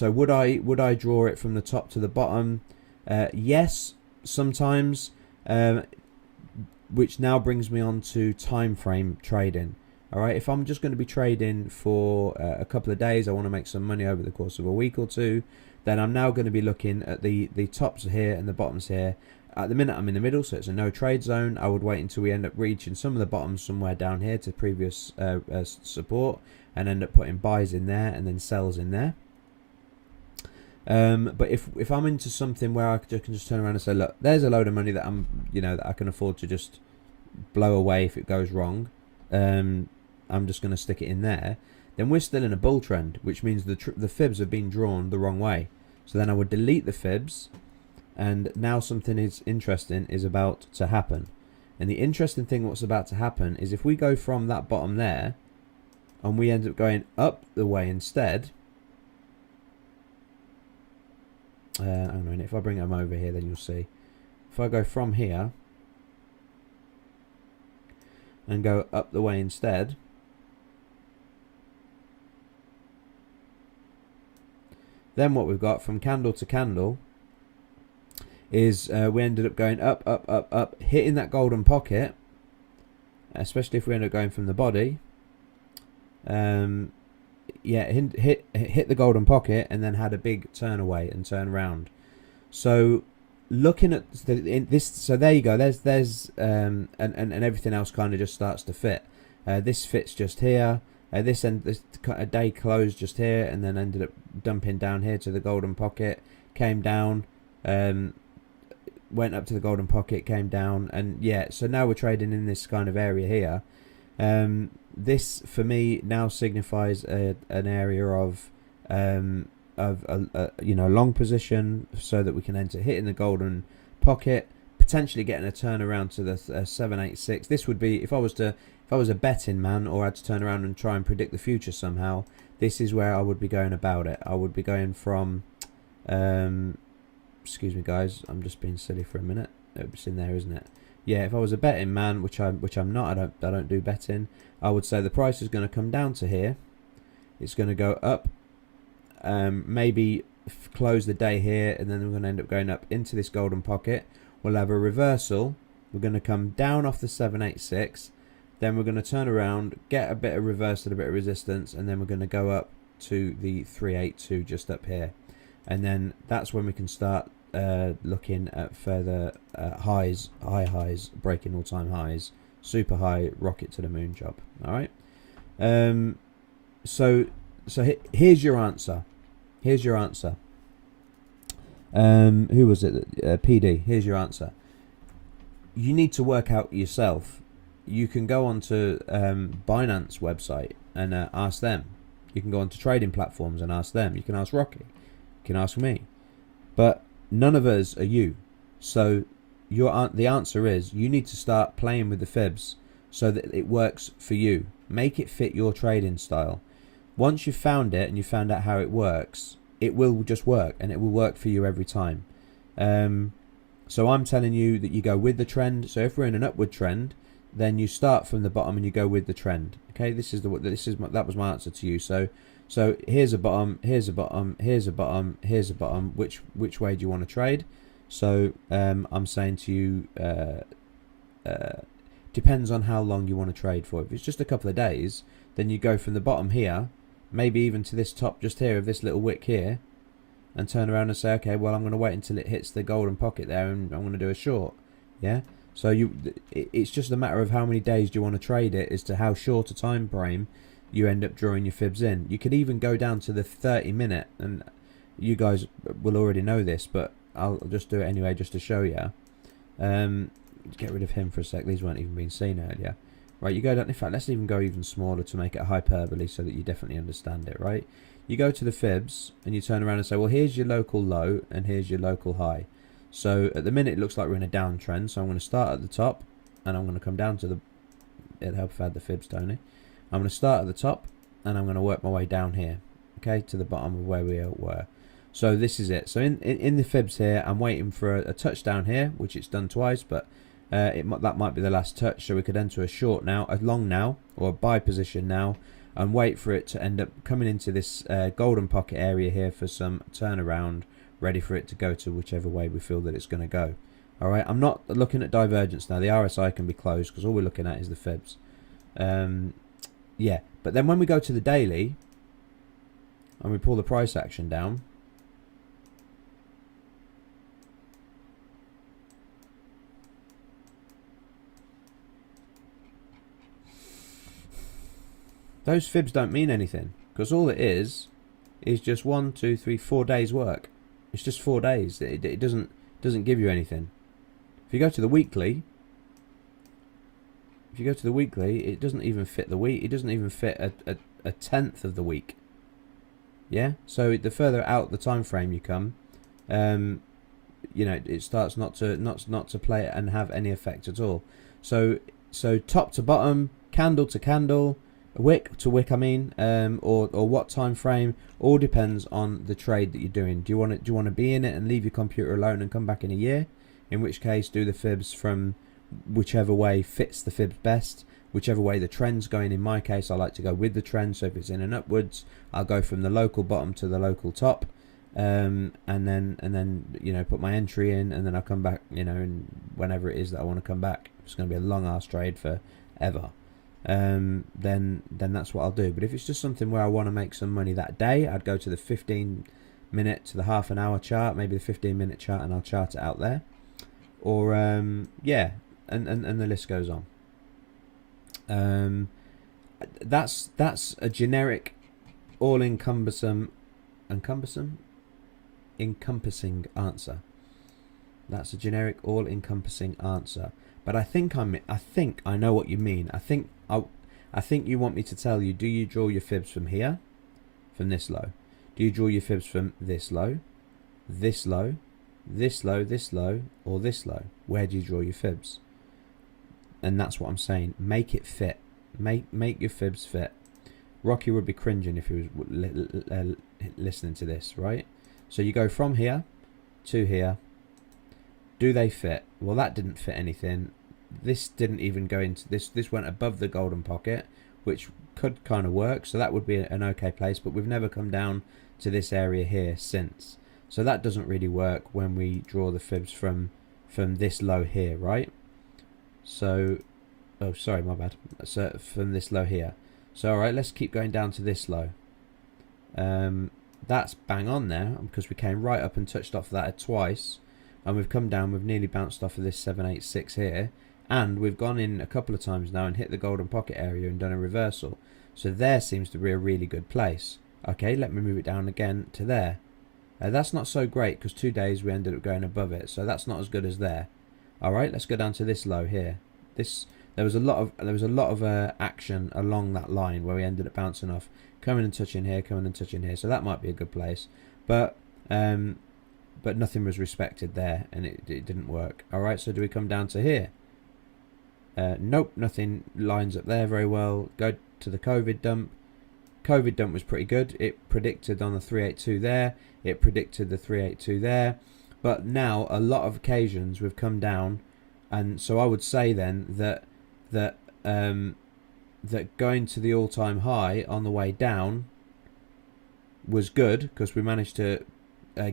would I draw it from the top to the bottom? Yes, sometimes, which now brings me on to time frame trading. All right, if I'm just going to be trading for a couple of days, I want to make some money over the course of a week or two, then I'm now going to be looking at the tops here and the bottoms here. At the minute, I'm in the middle, so it's a no trade zone. I would wait until we end up reaching some of the bottoms somewhere down here to previous support, and end up putting buys in there and then sells in there. But if I'm into something where I can just turn around and say, look, there's a load of money that that I can afford to just blow away if it goes wrong, I'm just going to stick it in there, then we're still in a bull trend, which means the fibs have been drawn the wrong way. So then I would delete the fibs, and now something interesting is about to happen. And the interesting thing what's about to happen is if we go from that bottom there, and we end up going up the way instead. Hang on a minute, if I bring them over here, then you'll see. If I go from here, and go up the way instead, then what we've got from candle to candle is we ended up going up, up, up, up, hitting that golden pocket, especially if we end up going from the body. Yeah, hit the golden pocket and then had a big turn away and turn around. So looking at this, so there you go. There's and everything else kind of just starts to fit. This fits just here. This day closed just here and then ended up dumping down here to the golden pocket. Came down, went up to the golden pocket, came down, and yeah. So now we're trading in this kind of area here. This for me now signifies an area of long position, so that we can enter hitting the golden pocket, potentially getting a turnaround to the 786. This would be if I was a betting man or had to turn around and try and predict the future somehow. This is where I would be going about it. I would be going from excuse me guys, I'm just being silly for a minute. It's in there, isn't it? Yeah, if I was a betting man, which I'm not, I don't do betting, I would say the price is going to come down to here. It's going to go up, maybe close the day here, and then we're going to end up going up into this golden pocket. We'll have a reversal. We're going to come down off the 786. Then we're going to turn around, get a bit of reversal, a bit of resistance, and then we're going to go up to the 382 just up here. And then that's when we can start looking at further high highs, breaking all-time highs, super high, rocket to the moon job. All right. So here's your answer. Here's your answer. Who was it? PD. Here's your answer. You need to work out yourself. You can go onto Binance website and ask them. You can go onto trading platforms and ask them. You can ask Rocky. You can ask me. But none of us are you. So the answer is you need to start playing with the fibs so that it works for you. Make it fit your trading style. Once you've found it and you found out how it works, it will just work, and it will work for you every time. So I'm telling you that you go with the trend. So if we're in an upward trend, then you start from the bottom and you go with the trend. Okay, that was my answer to you. So here's a bottom, here's a bottom, here's a bottom, here's a bottom. Which way do you want to trade? So I'm saying to you, depends on how long you want to trade for. If it's just a couple of days, then you go from the bottom here, maybe even to this top just here of this little wick here, and turn around and say, okay, well, I'm going to wait until it hits the golden pocket there, and I'm going to do a short. Yeah. So it's just a matter of how many days do you want to trade it as to how short a time frame you end up drawing your fibs in. You could even go down to the 30-minute, and you guys will already know this, but I'll just do it anyway just to show you. Get rid of him for a sec. These weren't even being seen earlier. Right, you go down. In fact, let's even go even smaller to make it a hyperbole so that you definitely understand it, right? You go to the fibs and you turn around and say, well, here's your local low and here's your local high. So at the minute, it looks like we're in a downtrend. So I'm going to start at the top and I'm going to come down to the... It'll help if I had the fibs, Tony. I'm going to start at the top and I'm going to work my way down here, okay, to the bottom of where we were. So this is it. So in the fibs here, I'm waiting for a touchdown here, which it's done twice, but that might be the last touch. So we could enter a short now, a long now, or a buy position now, and wait for it to end up coming into this golden pocket area here for some turnaround, ready for it to go to whichever way we feel that it's going to go. All right, I'm not looking at divergence now. The RSI can be closed because all we're looking at is the fibs. Yeah, but then when we go to the daily and we pull the price action down, those fibs don't mean anything because all it is just 1, 2, 3, 4 days work. It's just 4 days. It doesn't give you anything. If you go to the weekly, it doesn't even fit the week. It doesn't even fit a tenth of the week. Yeah. So the further out the time frame you come, you know, it starts not to play it and have any effect at all. So top to bottom, candle to candle, wick to wick, I mean, or what time frame, all depends on the trade that you're doing. Do you want to be in it and leave your computer alone and come back in a year? In which case, do the fibs from whichever way fits the fibs best, whichever way the trend's going. In my case, I like to go with the trend. So if it's in and upwards, I'll go from the local bottom to the local top, and then you know, put my entry in, and then I'll come back, you know, and whenever it is that I want to come back. It's going to be a long ass trade forever. Then that's what I'll do. But if it's just something where I want to make some money that day, I'd go to the 15-minute to the half an hour chart, maybe the 15-minute chart, and I'll chart it out there. Or yeah, and the list goes on. That's a generic, encompassing answer. That's a generic, all-encompassing answer. But I think I know what you mean. I think you want me to tell you: do you draw your fibs from here, from this low? Do you draw your fibs from this low, this low, this low, this low, or this low? Where do you draw your fibs? And that's what I'm saying. Make it fit. Make your fibs fit. Rocky would be cringing if he was listening to this, right? So you go from here to here. Do they fit? Well, that didn't fit anything. This didn't even go into this. This went above the golden pocket, which could kind of work. So that would be an okay place. But we've never come down to this area here since. So that doesn't really work when we draw the fibs from this low here, right? So, oh, sorry, my bad. So from this low here. So, all right, let's keep going down to this low. That's bang on there because we came right up and touched off that twice. And we've come down, we've nearly bounced off of this 786 here. And we've gone in a couple of times now and hit the golden pocket area and done a reversal. So there seems to be a really good place. Okay, let me move it down again to there. That's not so great because 2 days we ended up going above it. So that's not as good as there. All right, let's go down to this low here. There was a lot of action along that line where we ended up bouncing off, coming and touching here, coming and touching here. So that might be a good place. But nothing was respected there, and it didn't work. All right, so do we come down to here? Nope, nothing lines up there very well. Go to the COVID dump. COVID dump was pretty good. It predicted on the 382 there. It predicted the 382 there. But now, a lot of occasions we've come down, and so I would say then that going to the all-time high on the way down was good because we managed to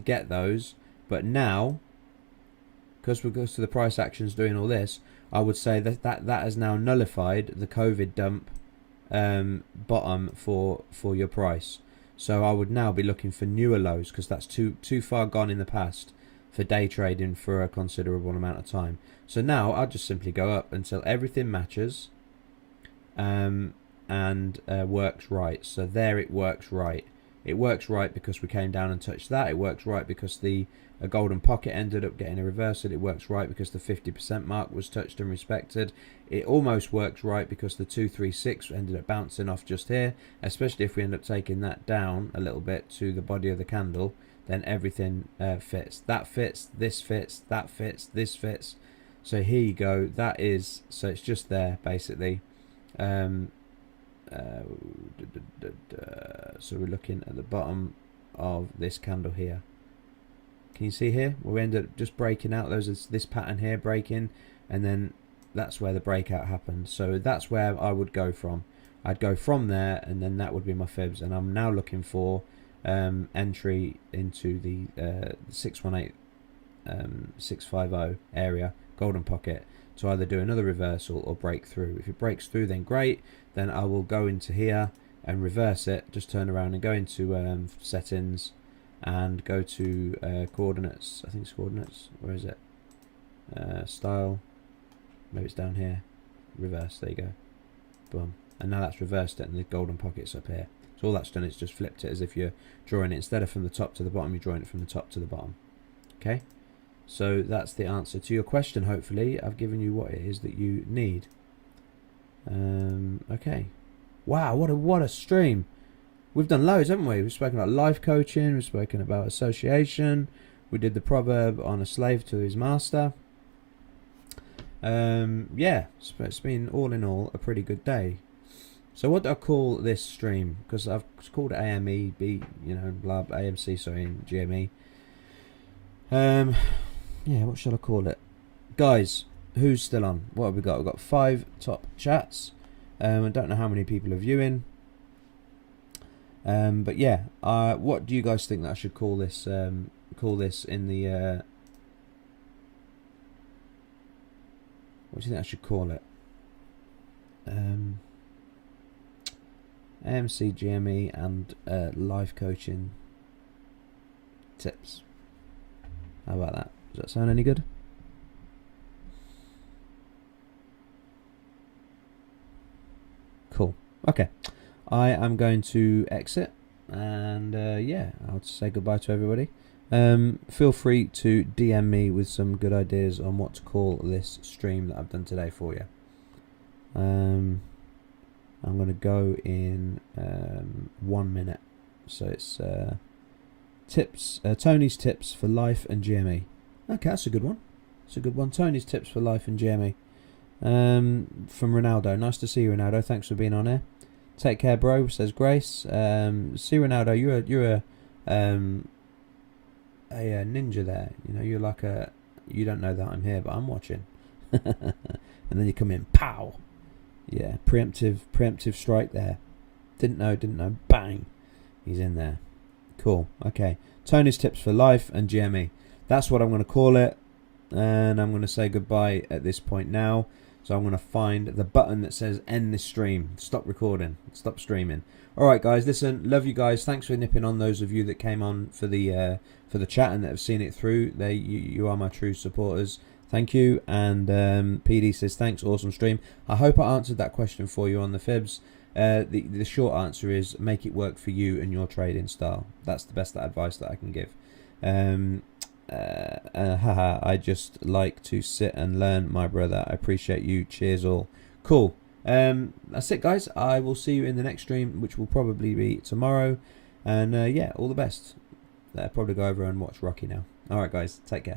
get those. But now, because the price actions doing all this, I would say that has now nullified the COVID dump bottom for your price. So I would now be looking for newer lows because that's too far gone in the past for day trading for a considerable amount of time. So now I'll just simply go up until everything matches and works right. So there it works right. It works right because we came down and touched that. It works right because the golden pocket ended up getting a reversal. It works right because the 50% mark was touched and respected. It almost works right because the 236 ended up bouncing off just here, especially if we end up taking that down a little bit to the body of the candle. Then everything fits. That fits, this fits, that fits, this fits. So here you go. That is, so it's just there basically. So we're looking at the bottom of this candle here. Can you see here? Well, we ended up just breaking out. There's this pattern here breaking, and then that's where the breakout happened. So that's where I would go from. I'd go from there, and then that would be my fibs. And I'm now looking for entry into the 618 650 area, golden pocket, to either do another reversal or break through. If it breaks through, then great. Then I will go into here and reverse it. Just turn around and go into settings and go to coordinates. I think it's coordinates. Where is it? Style. Maybe it's down here. Reverse. There you go. Boom. And now that's reversed it, and the golden pocket's up here. So all that's done is just flipped it as if you're drawing it. Instead of from the top to the bottom, you're drawing it from the top to the bottom. Okay? So that's the answer to your question, hopefully. I've given you what it is that you need. Okay. Wow, what a stream. We've done loads, haven't we? We've spoken about life coaching. We've spoken about association. We did the proverb on a slave to his master. Yeah, it's been all in all a pretty good day. So what do I call this stream? Because I've called it AME, blah, AMC, sorry, in GME. Yeah, what shall I call it? Guys, who's still on? What have we got? We've got 5 top chats. I don't know how many people are viewing. But yeah, what do you guys think that I should call this? Call this in the. What do you think I should call it? AMC, GME, and life coaching tips. How about that? Does that sound any good? Cool. Okay. I am going to exit, and yeah, I'll say goodbye to everybody. Feel free to DM me with some good ideas on what to call this stream that I've done today for you. I'm going to go in 1 minute. So it's tips, Tony's tips for life and GME. Okay, that's a good one. It's a good one. Tony's tips for life and GME. From Ronaldo. Nice to see you, Ronaldo. Thanks for being on here. Take care, bro. Says Grace. See, Ronaldo, you're a ninja there. You know, you're like a. You don't know that I'm here, but I'm watching. And then you come in, pow. Yeah, preemptive strike there. Didn't know. Bang. He's in there. Cool. Okay. Tony's tips for life and GME. That's what I'm going to call it. And I'm going to say goodbye at this point now. So I'm going to find the button that says end this stream. Stop recording. Stop streaming. All right, guys. Listen, love you guys. Thanks for nipping on. Those of you that came on for the chat and that have seen it through. You are my true supporters. Thank you. And PD says thanks. Awesome stream. I hope I answered that question for you on the fibs. The short answer is make it work for you and your trading style. That's the best advice that I can give. I just like to sit and learn, my brother. I appreciate you. Cheers all. Cool. That's it, guys. I will see you in the next stream, which will probably be tomorrow. And yeah, all the best. Probably go over and watch Rocky now. All right, guys. Take care.